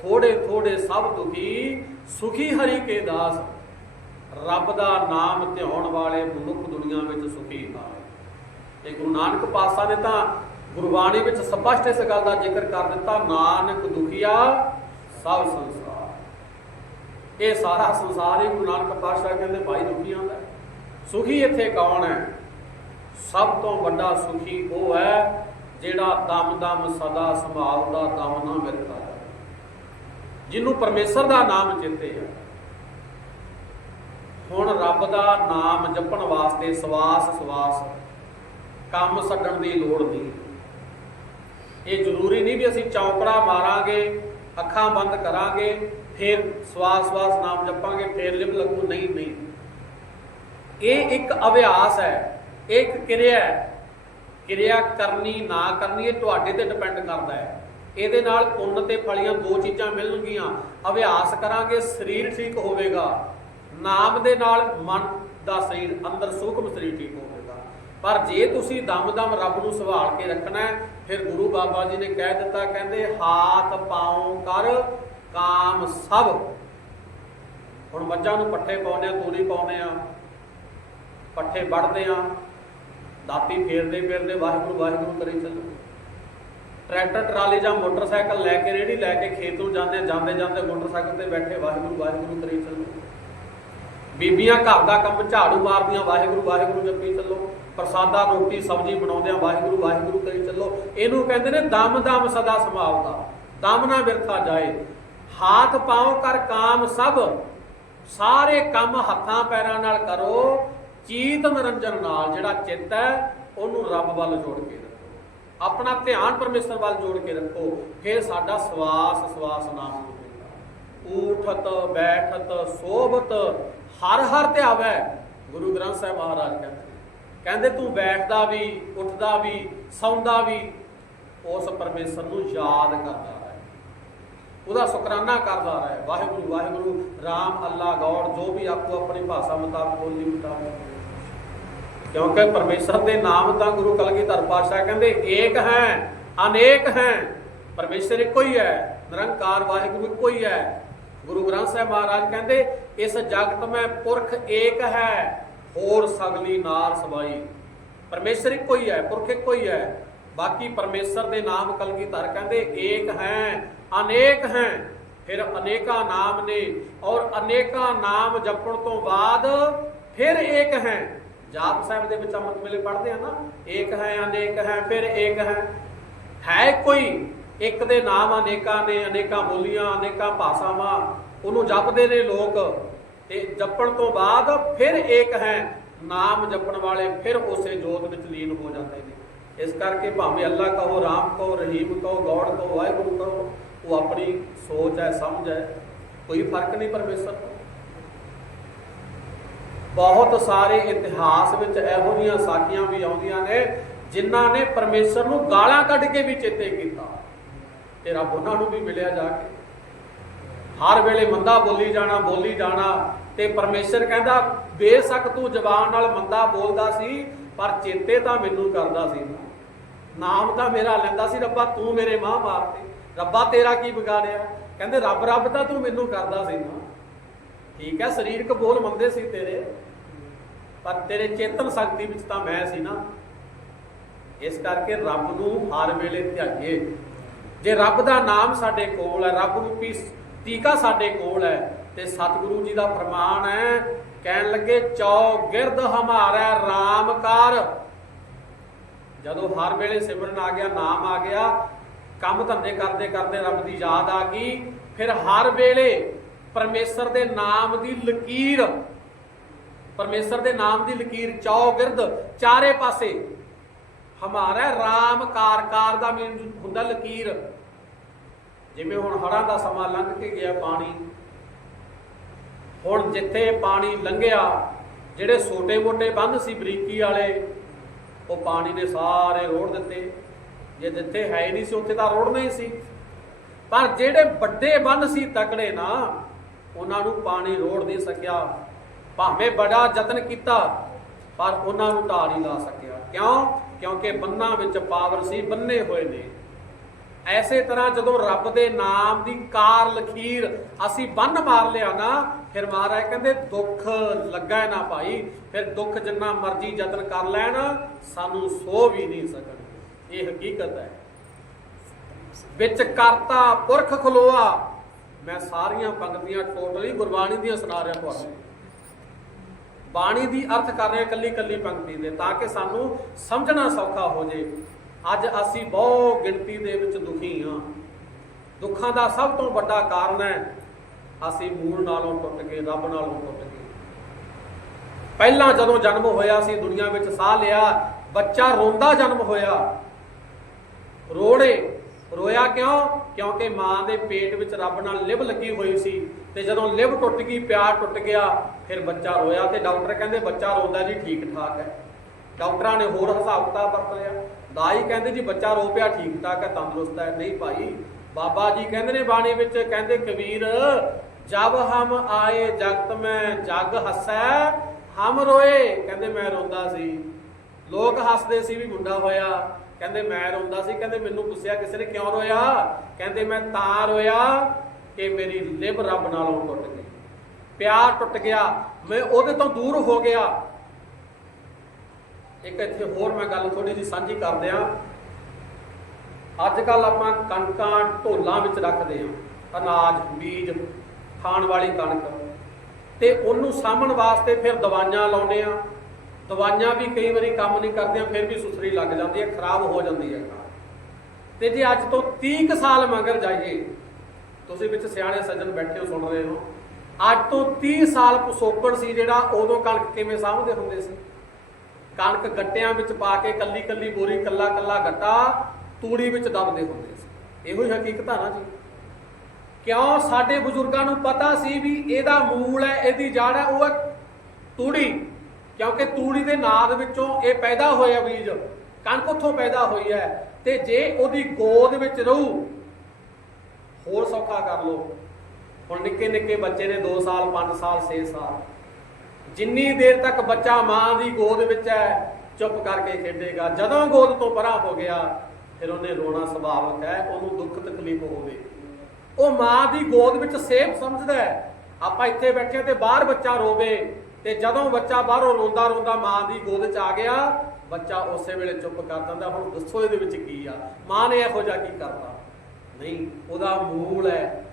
ਥੋੜੇ ਥੋੜੇ ਸਭ ਦੁਖੀ, ਸੁਖੀ ਹਰੀ ਕੇ ਦਾਸ। ਰੱਬ ਦਾ ਨਾਮ ਧਿਆਉਣ ਵਾਲੇ ਮਨੁੱਖ ਦੁਨੀਆ ਵਿੱਚ ਸੁਖੀ ਹਨ ਇਹ ਗੁਰੂ ਨਾਨਕ ਪਾਤਸ਼ਾਹ ਨੇ ਤਾਂ ਗੁਰਬਾਣੀ ਵਿੱਚ ਸਪਸ਼ਟ ਇਸ ਗੱਲ ਦਾ ਜ਼ਿਕਰ ਕਰ ਦਿੱਤਾ, ਨਾਨਕ ਦੁਖੀਆ, ਸਭ ਸੰਸਾਰ। ਇਹ ਸਾਰਾ ਸੰਸਾਰ ਹੀ ਗੁਰੂ ਨਾਨਕ ਪਾਤਸ਼ਾਹ ਕਹਿੰਦੇ ਭਾਈ ਦੁਖੀਆਂ ਦਾ ਸੁਖੀ ਇੱਥੇ ਕੌਣ ਹੈ? ਸਭ ਤੋਂ ਵੱਡਾ ਸੁਖੀ ਉਹ ਹੈ ਜਿਹੜਾ ਦਮ ਦਮ ਸਦਾ ਸੰਭਾਲਦਾ ਦਮ ਨਾ ਮਿਲਦਾ। ਜਿਹਨੂੰ ਪਰਮੇਸ਼ਰ ਦਾ ਨਾਮ ਚੇਤੇ ਹੈ ਹੁਣ ਰੱਬ ਦਾ ਨਾਮ ਜਪਣ ਵਾਸਤੇ ਸਵਾਸ ਸਵਾਸ, ਕੰਮ ਛੱਡਣ ਦੀ ਲੋੜ ਨਹੀਂ। ਇਹ ਜ਼ਰੂਰੀ ਨਹੀਂ ਵੀ ਅਸੀਂ ਚੌਂਕੜਾ ਮਾਰਾਂਗੇ, ਅੱਖਾਂ ਬੰਦ ਕਰਾਂਗੇ, ਫਿਰ ਸਵਾਸ ਸਵਾਸ ਨਾਮ ਜਪਾਂਗੇ, ਫਿਰ ਲਿਵ ਲੱਗੂ। ਨਹੀਂ ਨਹੀਂ। ਇਹ ਇੱਕ ਅਭਿਆਸ ਹੈ, ਇਹ ਇੱਕ ਕਿਰਿਆ ਹੈ। ਕਿਰਿਆ ਕਰਨੀ, ਨਾ ਕਰਨੀ, ਇਹ ਤੁਹਾਡੇ ਤੇ ਡਿਪੈਂਡ ਕਰਦਾ ਹੈ। ਇਹਦੇ ਨਾਲ ਪੁੰਨ ਤੇ ਫਲੀਆਂ ਦੋ ਚੀਜ਼ਾਂ ਮਿਲਣਗੀਆਂ। ਅਭਿਆਸ ਕਰਾਂਗੇ, ਸਰੀਰ ਠੀਕ ਹੋਵੇਗਾ। ਨਾਮ ਦੇ ਨਾਲ ਮਨ ਦਾ ਸਰੀਰ, ਅੰਦਰ ਸੂਖਮ ਸਰੀਰ ਠੀਕ ਹੋਵੇਗਾ। ਪਰ ਜੇ ਤੁਸੀਂ ਦਮ-ਦਮ ਰੱਬ ਨੂੰ ਸੰਭਾਲ ਕੇ ਰੱਖਣਾ ਹੈ, ਫਿਰ ਗੁਰੂ ਬਾਬਾ ਜੀ ਨੇ ਕਹਿ ਦਿੱਤਾ, ਕਹਿੰਦੇ, ਹਾਥ ਪਾਉ ਕਰ, ਕਾਮ ਸਭ। ਹੁਣ ਮੱਝਾਂ ਨੂੰ ਪੱਠੇ ਪਾਉਨੇ ਆ ਤੂੜੀ ਪਾਉਨੇ ਆ ਪੱਠੇ ਵੜਦੇ ਆ ਦਾਤੀ ਫੇਰਦੇ ਫੇਰਦੇ ਵਾਹਿਗੁਰੂ ਵਾਹਿਗੁਰੂ ਕਰੀ ਚੱਲੋ। ਟਰੈਕਟਰ, ਟਰਾਲੀ ਜਾਂ ਮੋਟਰਸਾਈਕਲ ਲੈ ਕੇ ਰੇੜੀ ਲੈ ਕੇ ਖੇਤ ਨੂੰ ਜਾਂਦੇ ਜਾਂਦੇ ਜਾਂਦੇ ਮੋਟਰਸਾਈਕਲ ਤੇ ਬੈਠੇ ਵਾਹਿਗੁਰੂ ਵਾਹਿਗੁਰੂ ਕਰੀ ਚੱਲੋ। ਬੀਬੀਆਂ ਘਰ ਦਾ ਕੰਮ ਝਾੜੂ ਮਾਰਦੀਆਂ, ਵਾਹਿਗੁਰੂ ਵਾਹਿਗੁਰੂ ਜਪੀ ਚੱਲੋ। ਪ੍ਰਸਾਦਾ, ਰੋਟੀ, ਸਬਜ਼ੀ ਬਣਾਉਂਦਿਆਂ ਵਾਹਿਗੁਰੂ ਵਾਹਿਗੁਰੂ ਕਰੀ ਚੱਲੋ। ਇਹਨੂੰ ਕਹਿੰਦੇ ਨੇ ਦਮ ਦਮ ਸਦਾ ਸੰਭਾਲਦਾ ਦਮ ਨਾ ਵਿਰਥਾ ਜਾਏ। ਹਾਥ ਪਾਉ ਕਰ ਕਾਮ ਸਭ। ਸਾਰੇ ਕੰਮ ਹੱਥਾਂ ਪੈਰਾਂ ਨਾਲ ਕਰੋ। ਚੀਤ ਨਿਰੰਜਨ ਨਾਲ ਜਿਹੜਾ ਚਿੱਤ ਹੈ, ਉਹਨੂੰ ਰੱਬ ਵੱਲ ਜੋੜ ਕੇ ਰੱਖੋ। ਆਪਣਾ ਧਿਆਨ ਪਰਮੇਸ਼ਰ ਵੱਲ ਜੋੜ ਕੇ ਰੱਖੋ, ਫਿਰ ਸਾਡਾ ਸਵਾਸ ਸਵਾਸ ਨਾਮ ਹੋਵੇਗਾ ਊਠਤ, ਬੈਠਤ, ਸੋਭਤ, ਹਰ ਹਰ ਧਿਆਵੈ ਗੁਰੂ ਗ੍ਰੰਥ ਸਾਹਿਬ ਮਹਾਰਾਜ ਕਹਿੰਦੇ ਕਹਿੰਦੇ ਤੂੰ ਬੈਠਦਾ ਵੀ, ਉੱਠਦਾ ਵੀ, ਸੌਂਦਾ ਵੀ, ਉਸ ਪਰਮੇਸ਼ਰ ਨੂੰ ਯਾਦ ਕਰਦਾ ਰਹੇ। ਉਹਦਾ ਸ਼ੁਕਰਾਨਾ ਕਰਦਾ ਰਹੇ। ਵਾਹਿਗੁਰੂ ਵਾਹਿਗੁਰੂ, ਰਾਮ, ਅੱਲਾ, ਗੌੜ, ਜੋ ਵੀ ਆਪੋ ਆਪਣੀ ਭਾਸ਼ਾ ਮੁਤਾਬਕ ਬੋਲੀ ਮੁਤਾਬਕ। ਕਿਉਂਕਿ ਪਰਮੇਸ਼ਰ ਦੇ ਨਾਮ ਤਾਂ ਗੁਰੂ ਕਲਗੀਧਰ ਪਾਤਸ਼ਾਹ ਕਹਿੰਦੇ, ਏਕ ਹੈ, ਅਨੇਕ ਹੈ। ਪਰਮੇਸ਼ਰ ਇੱਕੋ ਹੀ ਹੈ, ਨਿਰੰਕਾਰ ਵਾਹਿਗੁਰੂ ਇੱਕੋ ਹੀ ਹੈ। ਗੁਰੂ ਗ੍ਰੰਥ ਸਾਹਿਬ ਮਹਾਰਾਜ ਕਹਿੰਦੇ, ਇਸ ਜਗਤ ਮੈਂ ਪੁਰਖ ਏਕ ਹੈ, ਹੋਰ ਸਗਲੀ ਨਾਰ ਸਬਾਈ ਪਰਮੇਸ਼ਰ ਇੱਕੋ ਹੀ ਹੈ, ਪੁਰਖ ਇੱਕੋ ਹੀ ਹੈ। ਬਾਕੀ ਪਰਮੇਸ਼ਰ ਦੇ ਨਾਮ ਕਲਗੀਧਰ ਕਹਿੰਦੇ, ਏਕ ਹੈ, ਅਨੇਕ ਹੈ। ਫਿਰ ਅਨੇਕਾਂ ਨਾਮ ਨੇ ਔਰ ਅਨੇਕਾਂ ਨਾਮ ਜਪਣ ਤੋਂ ਬਾਅਦ ਫਿਰ ਏਕ ਹੈ। ਜਾਪ ਸਾਹਿਬ ਦੇ ਵਿੱਚ ਅੰਮ੍ਰਿਤ ਵੇਲੇ ਪੜ੍ਹਦੇ ਆ ਨਾ, ਏਕ ਹੈ, ਅਨੇਕ ਹੈ, ਫਿਰ ਏਕ ਹੈ। ਹੈ ਕੋਈ ਇੱਕ ਦੇ ਨਾਮ ਅਨੇਕਾਂ ਨੇ, ਅਨੇਕਾਂ ਬੋਲੀਆਂ, ਅਨੇਕਾਂ ਭਾਸ਼ਾਵਾਂ, ਉਹਨੂੰ ਜਪਦੇ ਨੇ ਲੋਕ ਤੇ ਜਪਣ ਤੋਂ ਬਾਅਦ ਫਿਰ ਏਕ ਹੈ, ਨਾਮ ਜਪਣ ਵਾਲੇ ਫਿਰ ਉਸੇ ਜੋਤ ਵਿੱਚ ਲੀਨ ਹੋ ਜਾਂਦੇ ਨੇ। ਇਸ ਕਰਕੇ ਭਾਵੇਂ ਅੱਲਾ ਕਹੋ, ਰਾਮ ਕਹੋ, ਰਹੀਮ ਕਹੋ ਗੌੜ ਕਹੋ, ਵਾਹਿਗੁਰੂ ਕਹੋ, ਉਹ ਆਪਣੀ ਸੋਚ ਹੈ, ਸਮਝ ਹੈ, ਕੋਈ ਫ਼ਰਕ ਨਹੀਂ ਪਰਮੇਸ਼ਰ ਤੋਂ। ਬਹੁਤ ਸਾਰੇ ਇਤਿਹਾਸ ਵਿੱਚ ਇਹੋ ਜਿਹੀਆਂ ਸਾਖੀਆਂ ਵੀ ਆਉਂਦੀਆਂ ਨੇ, ਜਿਨ੍ਹਾਂ ਨੇ ਪਰਮੇਸ਼ਰ ਨੂੰ ਗਾਲਾਂ ਕੱਢ ਕੇ ਵੀ ਚੇਤੇ ਕੀਤਾ। ਤੇ ਰੱਬ ਉਹਨਾਂ ਨੂੰ ਵੀ ਮਿਲਿਆ ਜਾ ਕੇ। ਹਰ ਵੇਲੇ ਮੰਦਾ ਬੋਲੀ ਜਾਣਾ ਬੋਲੀ ਜਾਣਾ, ਤੇ ਪਰਮੇਸ਼ਰ ਕਹਿੰਦਾ, ਬੇਸ਼ੱਕ ਤੂੰ ਜ਼ਬਾਨ ਨਾਲ ਮੰਦਾ ਬੋਲਦਾ ਸੀ, ਪਰ ਚੇਤੇ ਤਾਂ ਮੈਨੂੰ ਕਰਦਾ ਸੀ। ਨਾ ਨਾਮ ਤਾਂ ਮੇਰਾ ਲੈਂਦਾ ਸੀ, ਰੱਬਾ ਤੂੰ ਮੇਰੇ ਮਾਂ ਮਾਰਤੇ। ਰੱਬਾ ਤੇਰਾ ਕੀ ਵਿਗਾੜਿਆ? ਕਹਿੰਦੇ, ਰੱਬ ਰੱਬ ਤਾਂ ਤੂੰ ਮੈਨੂੰ ਕਰਦਾ ਸੀ। ਨਾ ਠੀਕ ਹੈ, ਸਰੀਰਕ ਬੋਲ ਮੰਦੇ ਸੀ ਤੇਰੇ, ਪਰ ਤੇਰੇ ਚੇਤਨ ਸ਼ਕਤੀ ਵਿੱਚ ਤਾਂ ਮੈਂ ਸੀ ਨਾ। ਇਸ ਕਰਕੇ ਰੱਬ ਨੂੰ ਹਰ ਵੇਲੇ ਧਿਆਈਏ। ਜੇ ਰੱਬ ਦਾ ਨਾਮ ਸਾਡੇ ਕੋਲ ਹੈ, ਰੱਬ ਰੂਪੀ ਟੀਕਾ ਸਾਡੇ ਕੋਲ ਹੈ, ਤੇ ਸਤਿਗੁਰੂ ਜੀ ਦਾ ਫਰਮਾਨ ਹੈ, ਕਹਿਣ ਲੱਗੇ ਚੌ ਗਿਰਦ ਹਮਾਰਾ RAM ਕਾਰ। ਜਦੋਂ ਹਰ ਵੇਲੇ ਸਿਮਰਨ ਆ ਗਿਆ, ਨਾਮ ਆ ਗਿਆ, ਕੰਮ ਧੰਦੇ ਕਰਦੇ ਕਰਦੇ ਰੱਬ ਦੀ ਯਾਦ ਆ ਗਈ, ਫਿਰ ਹਰ ਵੇਲੇ ਪਰਮੇਸ਼ਰ ਦੇ ਨਾਮ ਦੀ ਲਕੀਰ। ਪਰਮੇਸ਼ਰ ਦੇ ਨਾਮ ਦੀ ਲਕੀਰ ਚੌਗਿਰਦ, ਚਾਰੇ ਪਾਸੇ ਹਮਾਰਾ ਰਾਮ ਕਾਰ ਦਾ ਮੀਨ ਹੁੰਦਾ ਲਕੀਰ। ਜਿਵੇਂ ਹੁਣ ਹੜ੍ਹਾਂ ਦਾ ਸਮਾਂ ਲੰਘ ਕੇ ਗਿਆ ਪਾਣੀ। ਹੁਣ ਜਿੱਥੇ ਪਾਣੀ ਲੰਘਿਆ, ਜਿਹੜੇ ਛੋਟੇ-ਮੋਟੇ ਬੰਦ ਸੀ ਬਰੀਕੀ ਵਾਲੇ, ਉਹ ਪਾਣੀ ਨੇ ਸਾਰੇ ਰੋੜ ਦਿੱਤੇ। ਜੇ ਜਿੱਥੇ ਹੈ ਨਹੀਂ ਸੀ, ਉੱਥੇ ਤਾਂ ਰੋੜਨਾ ਹੀ ਸੀ। ਪਰ ਜਿਹੜੇ ਵੱਡੇ ਬੰਨ ਸੀ ਤਕੜੇ ਨਾ ਉਹਨਾਂ ਨੂੰ ਪਾਣੀ ਰੋੜ ਨਹੀਂ ਸਕਿਆ। ਭਾਵੇਂ ਬੜਾ ਯਤਨ ਕੀਤਾ, ਪਰ ਉਹਨਾਂ ਨੂੰ ਢਾਹ ਨਹੀਂ ਲਾ ਸਕਿਆ। ਕਿਉਂ? ਕਿਉਂਕਿ ਬੰਨਾਂ ਵਿੱਚ ਪਾਵਰ ਸੀ, ਬੰਨੇ ਹੋਏ ਨੇ। ਐਸੇ ਤਰ੍ਹਾਂ ਜਦੋਂ ਰੱਬ ਦੇ ਨਾਮ ਦੀ ਕਾਰ ਲਖੀਰ ਅਸੀਂ ਬੰਨ ਮਾਰ ਲਿਆ ਨਾ, ਫਿਰ ਮਹਾਰਾਜ ਕਹਿੰਦੇ, ਦੁੱਖ ਲੱਗਾ ਨਾ ਭਾਈ, ਫਿਰ ਦੁੱਖ ਜਿੰਨਾ ਮਰਜ਼ੀ ਯਤਨ ਕਰ ਲੈਣ, ਸਾਨੂੰ ਸੋ ਵੀ ਨਹੀਂ ਸਕਣ। ਇਹ ਹਕੀਕਤ ਹੈ। ਵਿੱਚ ਕਰਤਾ ਪੁਰਖ ਖਲੋਆ ਮੈਂ ਸਾਰੀਆਂ ਪੰਕਤੀਆਂ ਟੋਟਲੀ ਗੁਰਬਾਣੀ ਦੀਆਂ ਸੁਣਾ ਰਿਹਾ ਤੁਹਾਨੂੰ। ਬਾਣੀ ਦੀ ਅਰਥ ਕਰ ਰਿਹਾ ਕੱਲੀ ਕੱਲੀ ਪੰਕਤੀ ਦੇ, ਤਾਂ ਕਿ ਸਾਨੂੰ ਸਮਝਣਾ ਸੌਖਾ ਹੋ ਜੇ। ਅੱਜ ਅਸੀਂ ਬਹੁਤ ਗਿਣਤੀ ਦੇ ਵਿੱਚ ਦੁਖੀ ਹਾਂ। ਦੁੱਖਾਂ ਦਾ ਸਭ ਤੋਂ ਵੱਡਾ ਕਾਰਨ ਹੈ, ਅਸੀਂ ਮੂਲ ਨਾਲੋਂ ਟੁੱਟ ਗਏ, ਰੱਬ ਨਾਲੋਂ ਟੁੱਟ ਗਏ। ਪਹਿਲਾਂ ਜਦੋਂ ਜਨਮ ਹੋਇਆ ਸੀ, ਦੁਨੀਆ ਵਿੱਚ ਸਾਹ ਲਿਆ, ਬੱਚਾ ਰੋਂਦਾ ਜਨਮ ਹੋਇਆ। ਰੋੜੇ, ਰੋਇਆ ਕਿਉਂ? ਕਿਉਂਕਿ ਮਾਂ ਦੇ ਪੇਟ ਵਿੱਚ ਰੱਬ ਨਾਲ ਲਿਵ ਲੱਗੀ ਹੋਈ ਸੀ ਤੇ ਜਦੋਂ ਲਿਵ ਟੁੱਟ ਗਈ, ਪਿਆਰ ਟੁੱਟ ਗਿਆ, ਫਿਰ ਬੱਚਾ ਰੋਇਆ ਤੇ ਡਾਕਟਰ ਕਹਿੰਦੇ ਬੱਚਾ ਰੋਂਦਾ ਜੀ ਠੀਕ ਠਾਕ ਹੈ। ਡਾਕਟਰਾਂ ਨੇ ਹੋਰ ਹਿਸਾਬ ਕਿਤਾਬ ਵਰਤ ਲਿਆ। ਦਾਈ ਕਹਿੰਦੇ ਜੀ, ਬੱਚਾ ਰੋ ਪਿਆ ਠੀਕ ਠਾਕ ਹੈ, ਤੰਦਰੁਸਤ ਹੈ। ਨਹੀਂ ਭਾਈ, ਬਾਬਾ ਜੀ ਕਹਿੰਦੇ ਨੇ ਬਾਣੀ ਵਿੱਚ, ਕਹਿੰਦੇ ਕਬੀਰ, ਜਬ ਹਮ ਆਏ ਜਗਤ ਮੈਂ, ਜਗ ਹੱਸੈ, ਹਮ ਰੋਏ। ਕਹਿੰਦੇ ਮੈਂ ਰੋਂਦਾ ਸੀ। ਲੋਕ ਹੱਸਦੇ ਸੀ ਵੀ ਮੁੰਡਾ ਹੋਇਆ। ਕਹਿੰਦੇ ਮੈਂ ਰੋਂਦਾ ਸੀ, ਕਹਿੰਦੇ ਮੈਨੂੰ ਪੁੱਛਿਆ ਕਿਸੇ ਨੇ ਕਿਉਂ ਰੋਇਆ? ਕਹਿੰਦੇ ਮੈਂ ਤਾਂ ਰੋਇਆ ਕਿ ਮੇਰੀ ਲਿਬ ਰੱਬ ਨਾਲੋਂ ਟੁੱਟ ਗਈ। ਪਿਆਰ ਟੁੱਟ ਗਿਆ, ਮੈਂ ਉਹਦੇ ਤੋਂ ਦੂਰ ਹੋ ਗਿਆ। ਇੱਕ ਇੱਥੇ ਹੋਰ ਮੈਂ ਗੱਲ ਥੋੜੀ ਜਿਹੀ ਸਾਂਝੀ ਕਰਦੇ ਆ ਅੱਜ ਕੱਲ ਆਪਾਂ ਕਣਕਾਂ ਢੋਲਾਂ ਵਿੱਚ ਰੱਖਦੇ ਆ ਅਨਾਜ, ਬੀਜ ਖਾਣ ਵਾਲੀ ਕਣਕ। ਤੇ ਉਹਨੂੰ ਸਾਂਭਣ ਵਾਸਤੇ ਫਿਰ ਦਵਾਈਆਂ ਲਾਉਨੇ ਆ ਦਵਾਈਆਂ ਵੀ ਕਈ ਵਾਰੀ ਕੰਮ ਨਹੀਂ ਕਰਦੀਆਂ, ਫਿਰ ਵੀ ਸੁਸਰੀ ਲੱਗ ਜਾਂਦੀ ਹੈ, ਖਰਾਬ ਹੋ ਜਾਂਦੀ ਹੈ। ਤੇ ਜੇ ਅੱਜ ਤੋਂ 30 ਸਾਲ ਮਗਰ ਜਾਈਏ, ਤੁਸੀਂ ਵਿੱਚ ਸਿਆਣੇ ਸੱਜਣ ਬੈਠੇ ਹੋ, ਸੁਣ ਰਹੇ ਹੋ, ਅੱਜ ਤੋਂ 30 ਸਾਲ ਪਿਛੋਕੜ ਸੀ ਜਿਹੜਾ, ਉਦੋਂ ਕਣਕ ਕਿਵੇਂ ਸਾਂਭਦੇ ਹੁੰਦੇ ਸੀ? ਕਣਕ ਗੱਟਿਆਂ ਵਿੱਚ ਪਾ ਕੇ ਕੱਲੀ ਕੱਲੀ ਬੋਰੀ, ਕੱਲਾ ਕੱਲਾ ਗੱਟਾ ਤੂੜੀ ਵਿੱਚ ਦਬਦੇ ਹੁੰਦੇ ਸੀ। ਇਹੋ ਹੀ ਹਕੀਕਤ ਆ ਨਾ ਜੀ। ਕਿਉਂ? ਸਾਡੇ ਬਜ਼ੁਰਗਾਂ ਨੂੰ ਪਤਾ ਸੀ ਵੀ ਇਹਦਾ ਮੂਲ ਹੈ, ਇਹਦੀ ਜੜ ਹੈ, ਉਹ ਹੈ ਤੂੜੀ। ਕਿਉਂਕਿ ਤੂੜੀ ਦੇ ਨਾਦ ਵਿੱਚੋਂ ਇਹ ਪੈਦਾ ਹੋਇਆ ਬੀਜ, ਕਣਕ ਉੱਥੋਂ ਪੈਦਾ ਹੋਈ ਹੈ ਤੇ ਜੇ ਉਹਦੀ ਗੋਦ ਵਿੱਚ ਰਹੂ, ਹੋਰ ਸੌਖਾ ਕਰ ਲਓ। ਹੁਣ ਨਿੱਕੇ ਨਿੱਕੇ ਬੱਚੇ ਨੇ 2 ਸਾਲ 5 ਸਾਲ 6 ਸਾਲ। ਜਿੰਨੀ ਦੇਰ ਤੱਕ ਬੱਚਾ ਮਾਂ ਦੀ ਗੋਦ ਵਿੱਚ ਹੈ, ਚੁੱਪ ਕਰਕੇ ਖੇਡੇਗਾ। ਜਦੋਂ ਗੋਦ ਤੋਂ ਪਰਾਂ ਹੋ ਗਿਆ, ਫਿਰ ਉਹਨੇ ਰੋਣਾ ਸੁਭਾਵਕ ਹੈ, ਉਹਨੂੰ ਦੁੱਖ ਤਕਲੀਫ ਹੋਵੇ। ਉਹ ਮਾਂ ਦੀ ਗੋਦ ਵਿੱਚ ਸੇਫ ਸਮਝਦਾ ਹੈ। ਆਪਾਂ ਇੱਥੇ ਬੈਠੇ ਤੇ ਬਾਹਰ ਬੱਚਾ ਰੋਵੇ। ਤੇ ਜਦੋਂ ਬੱਚਾ ਬਾਹਰੋਂ ਰੋਂਦਾ ਰੋਂਦਾ ਮਾਂ ਦੀ ਗੋਦ 'ਚ ਆ ਗਿਆ, ਬੱਚਾ ਉਸੇ ਵੇਲੇ ਚੁੱਪ ਕਰ ਦਿੰਦਾ ਹੁਣ ਦੱਸੋ ਇਹਦੇ ਵਿੱਚ ਕੀ ਆ? ਮਾਂ ਨੇ ਇਹੋ ਜਿਹਾ ਕੀ ਕਰਤਾ? ਨਹੀਂ, ਉਹਦਾ ਮੂਲ ਹੈ,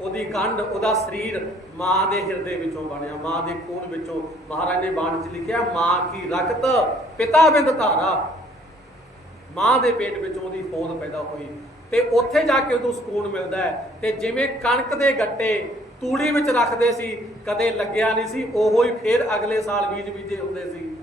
ਉਹਦੀ ਗੰਢ ਉਹਦਾ ਸਰੀਰ ਮਾਂ ਦੇ ਹਿਰਦੇ ਵਿੱਚੋਂ ਬਣਿਆ, ਮਾਂ ਦੇ ਖੂਨ ਵਿੱਚੋਂ। ਮਹਾਰਾਜ ਨੇ ਬਾਣ 'ਚ ਲਿਖਿਆ, ਮਾਂ ਕੀ ਰਕਤ ਪਿਤਾ ਬਿੰਦ ਧਾਰਾ। ਮਾਂ ਦੇ ਪੇਟ ਵਿੱਚੋਂ ਉਹਦੀ ਹੋਂਦ ਪੈਦਾ ਹੋਈ। ਤੇ ਉੱਥੇ ਜਾ ਕੇ ਉਹਨੂੰ ਸਕੂਨ ਮਿਲਦਾ ਹੈ। ਤੇ ਜਿਵੇਂ ਕਣਕ ਦੇ ਗੱਟੇ ਤੂੜੀ ਵਿੱਚ ਰੱਖਦੇ ਸੀ, ਕਦੇ ਲੱਗਿਆ ਨਹੀਂ ਸੀ, ਉਹੋ ਹੀ ਫੇਰ ਅਗਲੇ ਸਾਲ ਬੀਜ ਬੀਜੇ ਹੁੰਦੇ ਸੀ।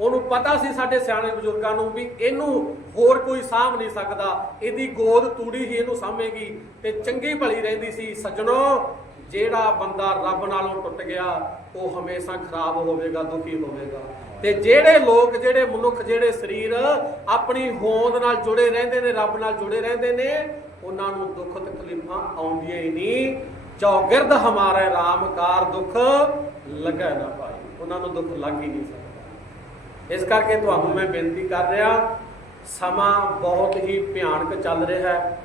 ਉਹਨੂੰ ਪਤਾ ਸੀ ਸਾਡੇ ਸਿਆਣੇ ਬਜ਼ੁਰਗਾਂ ਨੂੰ ਵੀ ਇਹਨੂੰ ਹੋਰ ਕੋਈ ਸਾਂਭ ਨਹੀਂ ਸਕਦਾ। ਇਹਦੀ ਗੋਦ ਤੂੜੀ ਹੀ ਇਹਨੂੰ ਸਾਂਭੇਗੀ ਤੇ ਚੰਗੀ ਭਲੀ ਰਹਿੰਦੀ ਸੀ। ਸੱਜਣੋ, ਜਿਹੜਾ ਬੰਦਾ ਰੱਬ ਨਾਲੋਂ ਟੁੱਟ ਗਿਆ, ਉਹ ਹਮੇਸ਼ਾ ਖਰਾਬ ਹੋਵੇਗਾ, ਦੁਖੀ ਹੋਵੇਗਾ। ਤੇ ਜਿਹੜੇ ਲੋਕ, ਜਿਹੜੇ ਮਨੁੱਖ, ਜਿਹੜੇ ਸਰੀਰ ਆਪਣੀ ਹੋਂਦ ਨਾਲ ਜੁੜੇ ਰਹਿੰਦੇ ਨੇ, ਰੱਬ ਨਾਲ ਜੁੜੇ ਰਹਿੰਦੇ ਨੇ, ਉਹਨਾਂ ਨੂੰ ਦੁੱਖ ਤਕਲੀਫਾਂ ਆਉਂਦੀਆਂ ਹੀ ਨਹੀਂ। ਚੌਗਿਰਦ ਹਮਾਰੇ ਰਾਮਕਾਰ ਦੁੱਖ ਲੱਗਾ ਨਾ ਭਾਈ ਉਹਨਾਂ ਨੂੰ ਦੁੱਖ ਲੱਗ ਹੀ ਨਹੀਂ ਸਕਦਾ। ਇਸ ਕਰਕੇ ਤੁਹਾਨੂੰ ਮੈਂ ਬੇਨਤੀ ਕਰ ਰਿਹਾ, ਸਮਾਂ ਬਹੁਤ ਹੀ ਭਿਆਨਕ ਚੱਲ ਰਿਹਾ ਹੈ।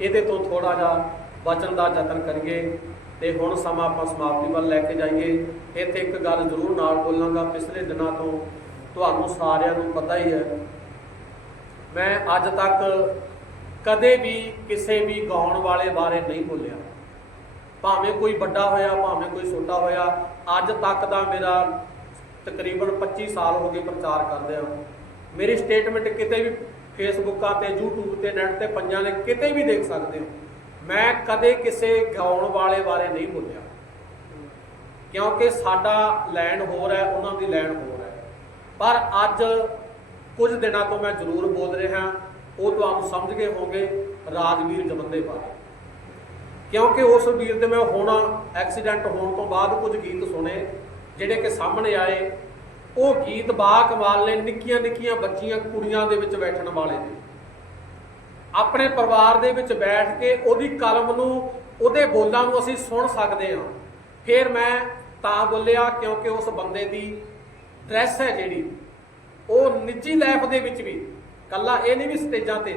ਇਹਦੇ ਤੋਂ ਥੋੜਾ ਜਿਹਾ ਬਚਣ ਦਾ ਯਤਨ ਕਰੀਏ ਤੇ ਹੁਣ ਸਮਾਂ ਆਪਾਂ ਸਮਾਪਤੀ ਵੱਲ ਲੈ ਕੇ ਜਾਈਏ। ਇੱਥੇ ਇੱਕ ਗੱਲ ਜ਼ਰੂਰ ਨਾਲ ਬੋਲਾਂਗਾ। ਪਿਛਲੇ ਦਿਨਾਂ ਤੋਂ ਤੁਹਾਨੂੰ ਸਾਰਿਆਂ ਨੂੰ ਪਤਾ ਹੀ ਹੈ, ਮੈਂ ਅੱਜ ਤੱਕ ਕਦੇ ਵੀ ਕਿਸੇ ਵੀ ਗਾਉਣ ਵਾਲੇ ਬਾਰੇ ਨਹੀਂ ਬੋਲਿਆ। ਭਾਵੇਂ ਕੋਈ ਵੱਡਾ ਹੋਇਆ, ਭਾਵੇਂ ਕੋਈ ਛੋਟਾ ਹੋਇਆ, ਅੱਜ ਤੱਕ ਦਾ ਮੇਰਾ ਤਕਰੀਬਨ 25 ਸਾਲ ਹੋ ਗਏ ਪ੍ਰਚਾਰ ਕਰਦੇ ਆ। ਮੇਰੀ ਸਟੇਟਮੈਂਟ ਕਿਤੇ ਵੀ ਫੇਸਬੁੱਕਾਂ ਤੇ, YouTube ਤੇ ਨੈਟ ਤੇ ਪੰਜਾਂ ਨੇ ਕਿਤੇ ਵੀ ਦੇਖ ਸਕਦੇ ਹੋ। ਮੈਂ ਕਦੇ ਕਿਸੇ ਗਾਉਣ ਵਾਲੇ ਬਾਰੇ ਨਹੀਂ ਬੋਲਿਆ। ਕਿਉਂਕਿ ਸਾਡਾ ਲੈਣ ਹੋਰ ਹੈ, ਉਹਨਾਂ ਦੀ ਲੈਣ ਹੋਰ ਹੈ। ਪਰ ਅੱਜ ਕੁਝ ਦਿਨਾਂ ਤੋਂ ਮੈਂ ਜ਼ਰੂਰ ਬੋਲ ਰਿਹਾ, ਉਹ ਤੁਹਾਨੂੰ ਸਮਝ ਗਏ ਹੋਗੇ ਰਾਜਵੀਰ ਜਵੰਦੇ ਬਾਰੇ। ਕਿਉਂਕਿ ਉਸ ਵੀਰ ਦੇ ਮੈਂ ਹੋਣਾ ਐਕਸੀਡੈਂਟ ਹੋਣ ਤੋਂ ਬਾਅਦ ਕੁਝ ਗੀਤ ਸੁਣੇ, ਜਿਹੜੇ ਕਿ ਸਾਹਮਣੇ ਆਏ, ਉਹ ਗੀਤ ਬਾ ਕਮਾਲ ਨੇ, ਨਿੱਕੀਆਂ ਨਿੱਕੀਆਂ ਬੱਚੀਆਂ ਕੁੜੀਆਂ ਦੇ ਵਿੱਚ ਬੈਠਣ ਵਾਲੇ ਨੇ। ਆਪਣੇ ਪਰਿਵਾਰ ਦੇ ਵਿੱਚ ਬੈਠ ਕੇ ਉਹਦੀ ਕਲਮ ਨੂੰ, ਉਹਦੇ ਬੋਲਾਂ ਨੂੰ ਅਸੀਂ ਸੁਣ ਸਕਦੇ ਹਾਂ। ਫਿਰ ਮੈਂ ਤਾਂ ਬੋਲਿਆ, ਕਿਉਂਕਿ ਉਸ ਬੰਦੇ ਦੀ ਡਰੈਸ ਹੈ ਜਿਹੜੀ, ਉਹ ਨਿੱਜੀ ਲਾਈਫ ਦੇ ਵਿੱਚ ਵੀ, ਕੱਲਾ ਇਹ ਨਹੀਂ ਵੀ ਸਟੇਜਾਂ ਤੇ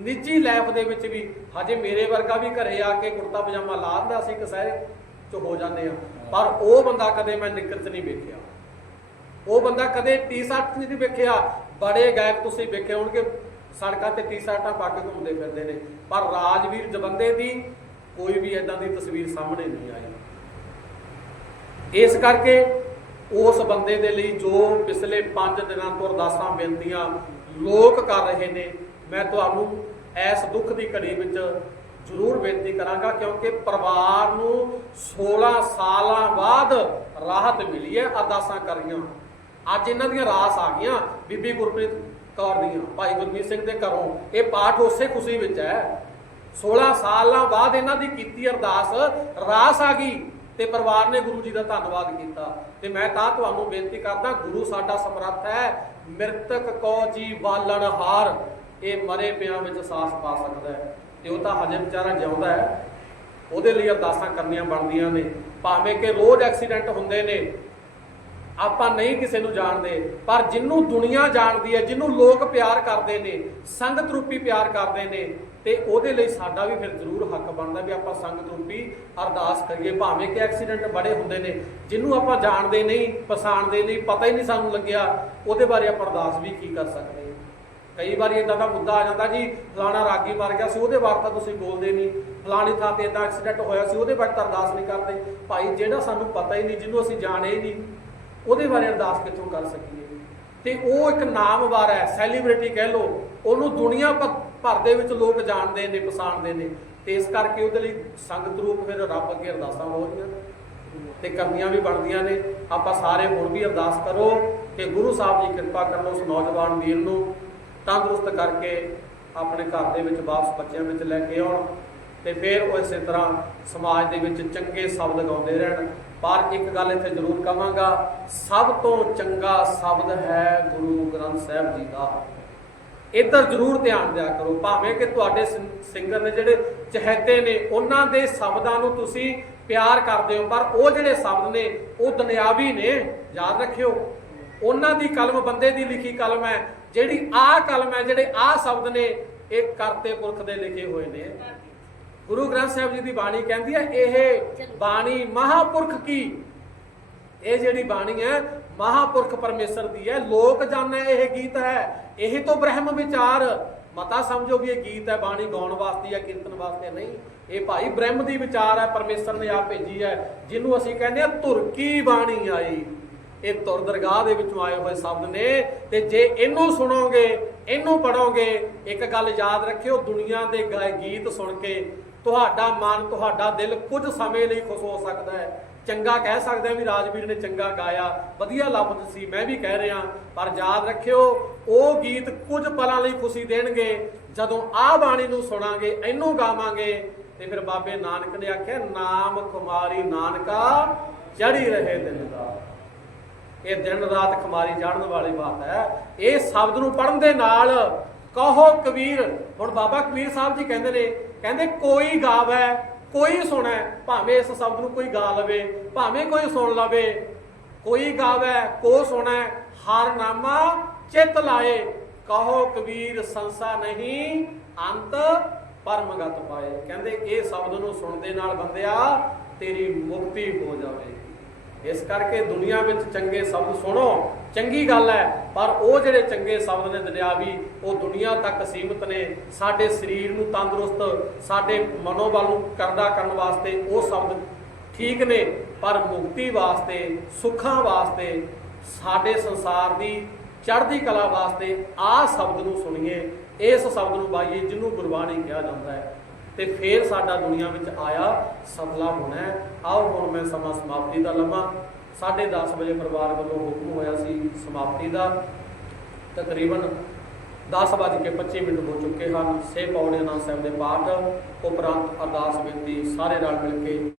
ਨਿੱਜੀ ਲਾਈਫ ਦੇ ਵਿੱਚ ਵੀ ਹਜੇ ਮੇਰੇ ਵਰਗਾ ਵੀ ਘਰੇ ਆ ਕੇ ਕੁੜਤਾ ਪਜਾਮਾ ਲਾ ਲੈਂਦਾ ਸੀ ਕਸਹਿਰੇ ਚ ਹੋ ਜਾਂਦੇ ਆ। ਪਰ ਉਹ ਬੰਦਾ ਕਦੇ ਮੈਂ ਨਿੱਕਰ ਚ ਨਹੀਂ ਵੇਖਿਆ। ਉਹ ਬੰਦਾ ਕਦੇ ਟੀ-ਸ਼ਰਟ ਨਹੀਂ ਵੇਖਿਆ। ਬੜੇ ਗਾਇਕ ਤੁਸੀਂ ਵੇਖੇ ਹੋਣਗੇ, ਸੜਕਾਂ ਤੇ ਟੀ-ਸ਼ਰਟਾਂ ਪਾ ਕੇ ਘੁੰਮਦੇ ਫਿਰਦੇ ਨੇ। ਪਰ ਰਾਜਵੀਰ ਜਵੰਦੇ ਦੀ ਕੋਈ ਵੀ ਐਦਾਂ ਦੀ ਤਸਵੀਰ ਸਾਹਮਣੇ ਨਹੀਂ ਆਈ। ਇਸ ਕਰਕੇ ਉਸ ਬੰਦੇ ਦੇ ਲਈ ਜੋ ਪਿਛਲੇ 5 ਦਿਨਾਂ ਤੋਂ ਅਰਦਾਸਾਂ, ਬੇਨਤੀਆਂ ਲੋਕ ਕਰ ਰਹੇ ਨੇ ਮੈਂ ਤੁਹਾਨੂੰ ਇਸ ਦੁੱਖ ਦੀ ਘੜੀ ਵਿੱਚ ਜ਼ਰੂਰ ਬੇਨਤੀ ਕਰਾਂਗਾ, ਕਿਉਂਕਿ ਪਰਿਵਾਰ ਨੂੰ 16 ਸਾਲਾਂ ਬਾਅਦ ਰਾਹਤ ਮਿਲੀ ਹੈ ਅਰਦਾਸਾਂ ਕਰੀਆਂ। ਅੱਜ ਇਹਨਾਂ ਦੀਆਂ ਰਾਸ ਆ ਗਈਆਂ, ਬੀਬੀ ਗੁਰਪ੍ਰੀਤ ਕੌਰ ਦੀਆਂ, ਭਾਈ ਗੁਰਮੀਤ ਸਿੰਘ ਦੇ ਘਰੋਂ। ਇਹ ਪਾਠ ਉਸੇ ਖੁਸ਼ੀ ਵਿੱਚ ਹੈ। 16 ਸਾਲਾਂ ਬਾਅਦ ਇਹਨਾਂ ਦੀ ਕੀਤੀ ਅਰਦਾਸ, ਰਾਸ ਆ ਗਈ ਤੇ ਪਰਿਵਾਰ ਨੇ ਗੁਰੂ ਜੀ ਦਾ ਧੰਨਵਾਦ ਕੀਤਾ। ਤੇ ਮੈਂ ਤਾਂ ਤੁਹਾਨੂੰ ਬੇਨਤੀ ਕਰਦਾ, ਗੁਰੂ ਸਾਡਾ ਸਮਰੱਥ ਹੈ, ਮਿਰਤਕ ਕੋ ਜੀ ਵਾਲਣ ਹਾਰ। ਇਹ ਮਰੇ ਪਿਆਂ ਵਿੱਚ ਸਾਸ ਪਾ ਸਕਦਾ ਹੈ। ਤੇ ਉਹ ਤਾਂ ਹਜੇ ਵਿਚਾਰਾ ਜਿਉਂਦਾ ਹੈ। ਉਹਦੇ ਲਈ ਅਰਦਾਸਾਂ ਕਰਨੀਆਂ ਬਣਦੀਆਂ ਨੇ। ਭਾਵੇਂ ਕਿ ਰੋਜ਼ ਐਕਸੀਡੈਂਟ ਹੁੰਦੇ ਨੇ, ਆਪਾਂ ਨਹੀਂ ਕਿਸੇ ਨੂੰ ਜਾਣਦੇ। ਪਰ ਜਿੰਨੂੰ ਦੁਨੀਆ ਜਾਣਦੀ ਹੈ, ਜਿੰਨੂੰ ਲੋਕ ਪਿਆਰ ਕਰਦੇ ਨੇ, ਸੰਗਤ ਰੂਪੀ ਪਿਆਰ ਕਰਦੇ ਨੇ, ਤੇ ਉਹਦੇ ਲਈ ਸਾਡਾ ਵੀ ਫਿਰ ਜ਼ਰੂਰ ਹੱਕ ਬਣਦਾ ਵੀ ਆਪਾਂ ਸੰਗਤ ਰੂਪੀ ਅਰਦਾਸ ਕਰੀਏ। ਭਾਵੇਂ ਕਿ ਐਕਸੀਡੈਂਟ ਬੜੇ ਹੁੰਦੇ ਨੇ, ਜਿੰਨੂੰ ਆਪਾਂ ਜਾਣਦੇ ਨਹੀਂ, ਪਛਾਣਦੇ ਨਹੀਂ, ਪਤਾ ਹੀ ਨਹੀਂ ਸਾਨੂੰ ਲੱਗਿਆ, ਉਹਦੇ ਬਾਰੇ ਆਪਾਂ ਅਰਦਾਸ ਵੀ ਕੀ ਕਰ ਸਕਦੇ ਕਈ ਵਾਰੀ ਇਦਾਂ ਦਾ ਮੁੱਦਾ ਆ ਜਾਂਦਾ ਜੀ, ਫਲਾਣਾ ਰਾਗੀ ਮਰ ਗਿਆ ਸੀ, ਉਹਦੇ ਵਾਸਤੇ ਤੁਸੀਂ ਬੋਲਦੇ ਨਹੀਂ। ਫਲਾਣੀ ਥਾਂ ਤੇ ਇਦਾਂ ਐਕਸੀਡੈਂਟ ਹੋਇਆ ਸੀ, ਉਹਦੇ ਬਾਰੇ ਅਰਦਾਸ ਨਹੀਂ ਕਰਦੇ। ਭਾਈ, ਜਿਹੜਾ ਸਾਨੂੰ ਪਤਾ ਹੀ ਨਹੀਂ, ਜਿਹਨੂੰ ਅਸੀਂ ਜਾਣੇ ਹੀ ਨਹੀਂ, ਉਹਦੇ ਬਾਰੇ ਅਰਦਾਸ ਕਿੱਥੋਂ ਕਰ ਸਕੀਏ? ਤੇ ਉਹ ਇੱਕ ਨਾਮਵਾਰ ਹੈ ਸੈਲੀਬ੍ਰਿਟੀ ਕਹਿ ਲੋ ਉਹਨੂੰ ਦੁਨੀਆ ਭ- ਭਰ ਦੇ ਵਿੱਚ ਲੋਕ ਜਾਣਦੇ ਨੇ, ਪਛਾਣਦੇ ਨੇ। ਤੇ ਇਸ ਕਰਕੇ ਉਹਦੇ ਲਈ ਸੰਗਤ ਰੂਪ ਫਿਰ ਰੱਬ ਅੱਗੇ ਅਰਦਾਸਾਂ ਹੋ ਰਹੀਆਂ ਨੇ। ਤੇ ਕਰਨੀਆਂ ਵੀ ਬਣਦੀਆਂ ਨੇ। ਆਪਾਂ ਸਾਰੇ ਹੁਣ ਵੀ ਅਰਦਾਸ ਕਰੋ ਕਿ ਗੁਰੂ ਸਾਹਿਬ ਦੀ ਕਿਰਪਾ ਕਰਨ ਉਸ ਨੌਜਵਾਨ ਵੀਰ ਨੂੰ। ਤੰਦਰੁਸਤ ਕਰਕੇ ਆਪਣੇ ਘਰ ਦੇ ਵਿੱਚ ਵਾਪਸ ਬੱਚਿਆਂ ਵਿੱਚ ਲੈ ਕੇ ਆਉਣ ਤੇ ਫਿਰ ਉਹ ਇਸੇ ਤਰ੍ਹਾਂ ਸਮਾਜ ਦੇ ਵਿੱਚ ਚੰਗੇ ਸ਼ਬਦ ਗਾਉਂਦੇ ਰਹਿਣ। ਪਰ ਇੱਕ ਗੱਲ ਇੱਥੇ ਜ਼ਰੂਰ ਕਵਾਂਗਾ ਸਭ ਤੋਂ ਚੰਗਾ ਸ਼ਬਦ ਹੈ ਗੁਰੂ ਗ੍ਰੰਥ ਸਾਹਿਬ ਜੀ ਦਾ। ਇੱਧਰ ਜ਼ਰੂਰ ਧਿਆਨ ਦਿਆ ਕਰੋ, ਭਾਵੇਂ ਕਿ ਤੁਹਾਡੇ ਸਿੰ- ਸਿੰਗਰ ਨੇ ਜਿਹੜੇ ਚਹੇਤੇ ਨੇ, ਉਹਨਾਂ ਦੇ ਸ਼ਬਦਾਂ ਨੂੰ ਤੁਸੀਂ ਪਿਆਰ ਕਰਦੇ ਹੋ, ਪਰ ਉਹ ਜਿਹੜੇ ਸ਼ਬਦ ਨੇ, ਉਹ ਦੁਨਿਆਵੀ ਨੇ, ਯਾਦ ਰੱਖਿਓ। ਉਹਨਾਂ ਦੀ ਕਲਮ ਬੰਦੇ ਦੀ ਲਿਖੀ ਕਲਮ ਹੈ ਜਿਹੜੀ ਆਹ ਕਲਮ ਹੈ, ਜਿਹੜੇ ਆਹ ਸ਼ਬਦ ਨੇ, ਇਹ ਕਰਤੇ ਪੁਰਖ ਦੇ ਲਿਖੇ ਹੋਏ ਨੇ। ਗੁਰੂ ਗ੍ਰੰਥ ਸਾਹਿਬ ਜੀ ਦੀ ਬਾਣੀ ਕਹਿੰਦੀ ਹੈ, ਇਹ ਬਾਣੀ ਮਹਾਪੁਰਖ ਕੀ? ਇਹ ਜਿਹੜੀ ਬਾਣੀ ਹੈ, ਮਹਾਪੁਰਖ ਪਰਮੇਸ਼ਰ ਦੀ ਹੈ। ਲੋਕ ਜਾਣੇ ਇਹ ਗੀਤ ਹੈ। ਇਹ ਤੋਂ ਬ੍ਰਹਮ ਵਿਚਾਰ। ਮਤਾ ਸਮਝੋ ਵੀ ਇਹ ਗੀਤ ਹੈ, ਬਾਣੀ ਗਾਉਣ ਵਾਸਤੇ ਜਾਂ ਕੀਰਤਨ ਵਾਸਤੇ ਨਹੀਂ। ਇਹ ਭਾਈ ਬ੍ਰਹਮ ਦੀ ਵਿਚਾਰ ਹੈ, ਪਰਮੇਸ਼ਰ ਨੇ ਆਪ ਭੇਜੀ ਹੈ, ਜਿਹਨੂੰ ਅਸੀਂ ਕਹਿੰਦੇ ਆ ਧੁਰਕੀ ਬਾਣੀ ਆਈ। ਇਹ ਤੁਰ ਦਰਗਾਹ ਦੇ ਵਿੱਚੋਂ ਆਏ ਹੋਏ ਸ਼ਬਦ ਨੇ। ਤੇ ਜੇ ਇਹਨੂੰ ਸੁਣੋਗੇ, ਇਹਨੂੰ ਪੜੋਗੇ ਇੱਕ ਗੱਲ ਯਾਦ ਰੱਖਿਓ, ਦੁਨੀਆ ਦੇ ਗਾਏ ਗੀਤ ਸੁਣ ਕੇ ਤੁਹਾਡਾ ਮਨ, ਤੁਹਾਡਾ ਦਿਲ ਕੁਝ ਸਮੇਂ ਲਈ ਖੁਸ਼ ਹੋ ਸਕਦਾ ਹੈ। ਚੰਗਾ ਕਹਿ ਸਕਦੇ ਆ ਵੀ ਰਾਜਵੀਰ ਨੇ ਚੰਗਾ ਗਾਇਆ, ਵਧੀਆ ਲਫ਼ਜ਼ ਸੀ, ਮੈਂ ਵੀ ਕਹਿ ਰਿਹਾ। ਪਰ ਯਾਦ ਰੱਖਿਓ, ਉਹ ਗੀਤ ਕੁਝ ਪਲਾਂ ਲਈ ਖੁਸ਼ੀ ਦੇਣਗੇ। ਜਦੋਂ ਆਹ ਬਾਣੀ ਨੂੰ ਸੁਣਾਂਗੇ, ਇਹਨੂੰ ਗਾਵਾਂਗੇ, ਤੇ ਫਿਰ ਬਾਬੇ ਨਾਨਕ ਨੇ ਆਖਿਆ, ਨਾਮ ਕੁਮਾਰੀ ਨਾਨਕਾ ਚੜੀ ਰਹੇ ਦਿਨ ਦਾ। ਇਹ ਦਿਨ ਰਾਤ ਖਮਾਰੀ ਜਾਣਨ ਵਾਲੀ ਬਾਤ ਹੈ। ਇਹ ਸ਼ਬਦ ਨੂੰ ਪੜਨ ਦੇ ਨਾਲ ਕਹੋ ਕਬੀਰ, ਹੁਣ ਬਾਬਾ ਕਬੀਰ ਸਾਹਿਬ ਜੀ ਕਹਿੰਦੇ ਨੇ, ਕਹਿੰਦੇ ਕੋਈ ਗਾਵੇ, ਕੋਈ ਸੁਣੈ, ਭਾਵੇਂ ਇਸ ਸ਼ਬਦ ਨੂੰ ਕੋਈ ਗਾ ਲਵੇ, ਭਾਵੇਂ ਕੋਈ ਸੁਣ ਲਵੇ। ਕੋਈ ਗਾਵੇ, ਕੋ ਸੁਣੈ, ਹਰ ਨਾਮਾ ਚਿਤ ਲਾਏ। ਕਹੋ ਕਬੀਰ, ਸੰਸਾ ਨਹੀਂ, ਅੰਤ ਪਰਮਗਤ ਪਾਏ। ਕਹਿੰਦੇ ਇਹ ਸ਼ਬਦ ਨੂੰ ਸੁਣਦੇ ਨਾਲ ਬੰਦਿਆ, ਤੇਰੀ ਮੁਕਤੀ ਹੋ ਜਾਵੇ। ਇਸ ਕਰਕੇ ਦੁਨੀਆ ਵਿੱਚ ਚੰਗੇ ਸ਼ਬਦ ਸੁਣੋ, ਚੰਗੀ ਗੱਲ ਹੈ, ਪਰ ਉਹ ਜਿਹੜੇ ਚੰਗੇ ਸ਼ਬਦ ਨੇ ਦੁਨਿਆਵੀ ਉਹ ਦੁਨੀਆ ਤੱਕ ਸੀਮਿਤ ਨੇ। ਸਾਡੇ ਸਰੀਰ ਨੂੰ ਤੰਦਰੁਸਤ, ਸਾਡੇ ਮਨੋਬਲ ਨੂੰ ਕਰਦਾ ਕਰਨ ਵਾਸਤੇ ਉਹ ਸ਼ਬਦ ਠੀਕ ਨੇ, ਪਰ ਮੁਕਤੀ ਵਾਸਤੇ, ਸੁੱਖਾਂ ਵਾਸਤੇ, ਸਾਡੇ ਸੰਸਾਰ ਦੀ ਚੜ੍ਹਦੀ ਕਲਾ ਵਾਸਤੇ ਆਹ ਸ਼ਬਦ ਨੂੰ ਸੁਣੀਏ। ਇਸ ਸ਼ਬਦ ਨੂੰ ਬਾਈਏ, ਜਿਹਨੂੰ ਗੁਰਬਾਣੀ ਕਿਹਾ ਜਾਂਦਾ ਹੈ। ਤੇ ਫੇਰ ਸਾਡਾ ਦੁਨੀਆ ਵਿੱਚ ਆਇਆ ਸਫਲਾ ਹੋਣਾ ਆਓ ਹੁਣ ਮੈਂ ਸਮਾਂ ਸਮਾਪਤੀ ਦਾ ਲਵਾਂ। 10:30 ਵਜੇ ਪਰਿਵਾਰ ਵੱਲੋਂ ਹੁਕਮ ਹੋਇਆ ਸੀ ਸਮਾਪਤੀ ਦਾ। ਤਕਰੀਬਨ 10:25 ਮਿੰਟ ਹੋ ਚੁੱਕੇ ਹਨ। ਸੇ ਪੌੜੇ ਨਾਲ ਸਾਹਿਬ ਦੇ ਪਾਠ, ਉਪਰੰਤ ਅਰਦਾਸ ਬੇਨਤੀ ਸਾਰੇ ਰਲ ਮਿਲ ਕੇ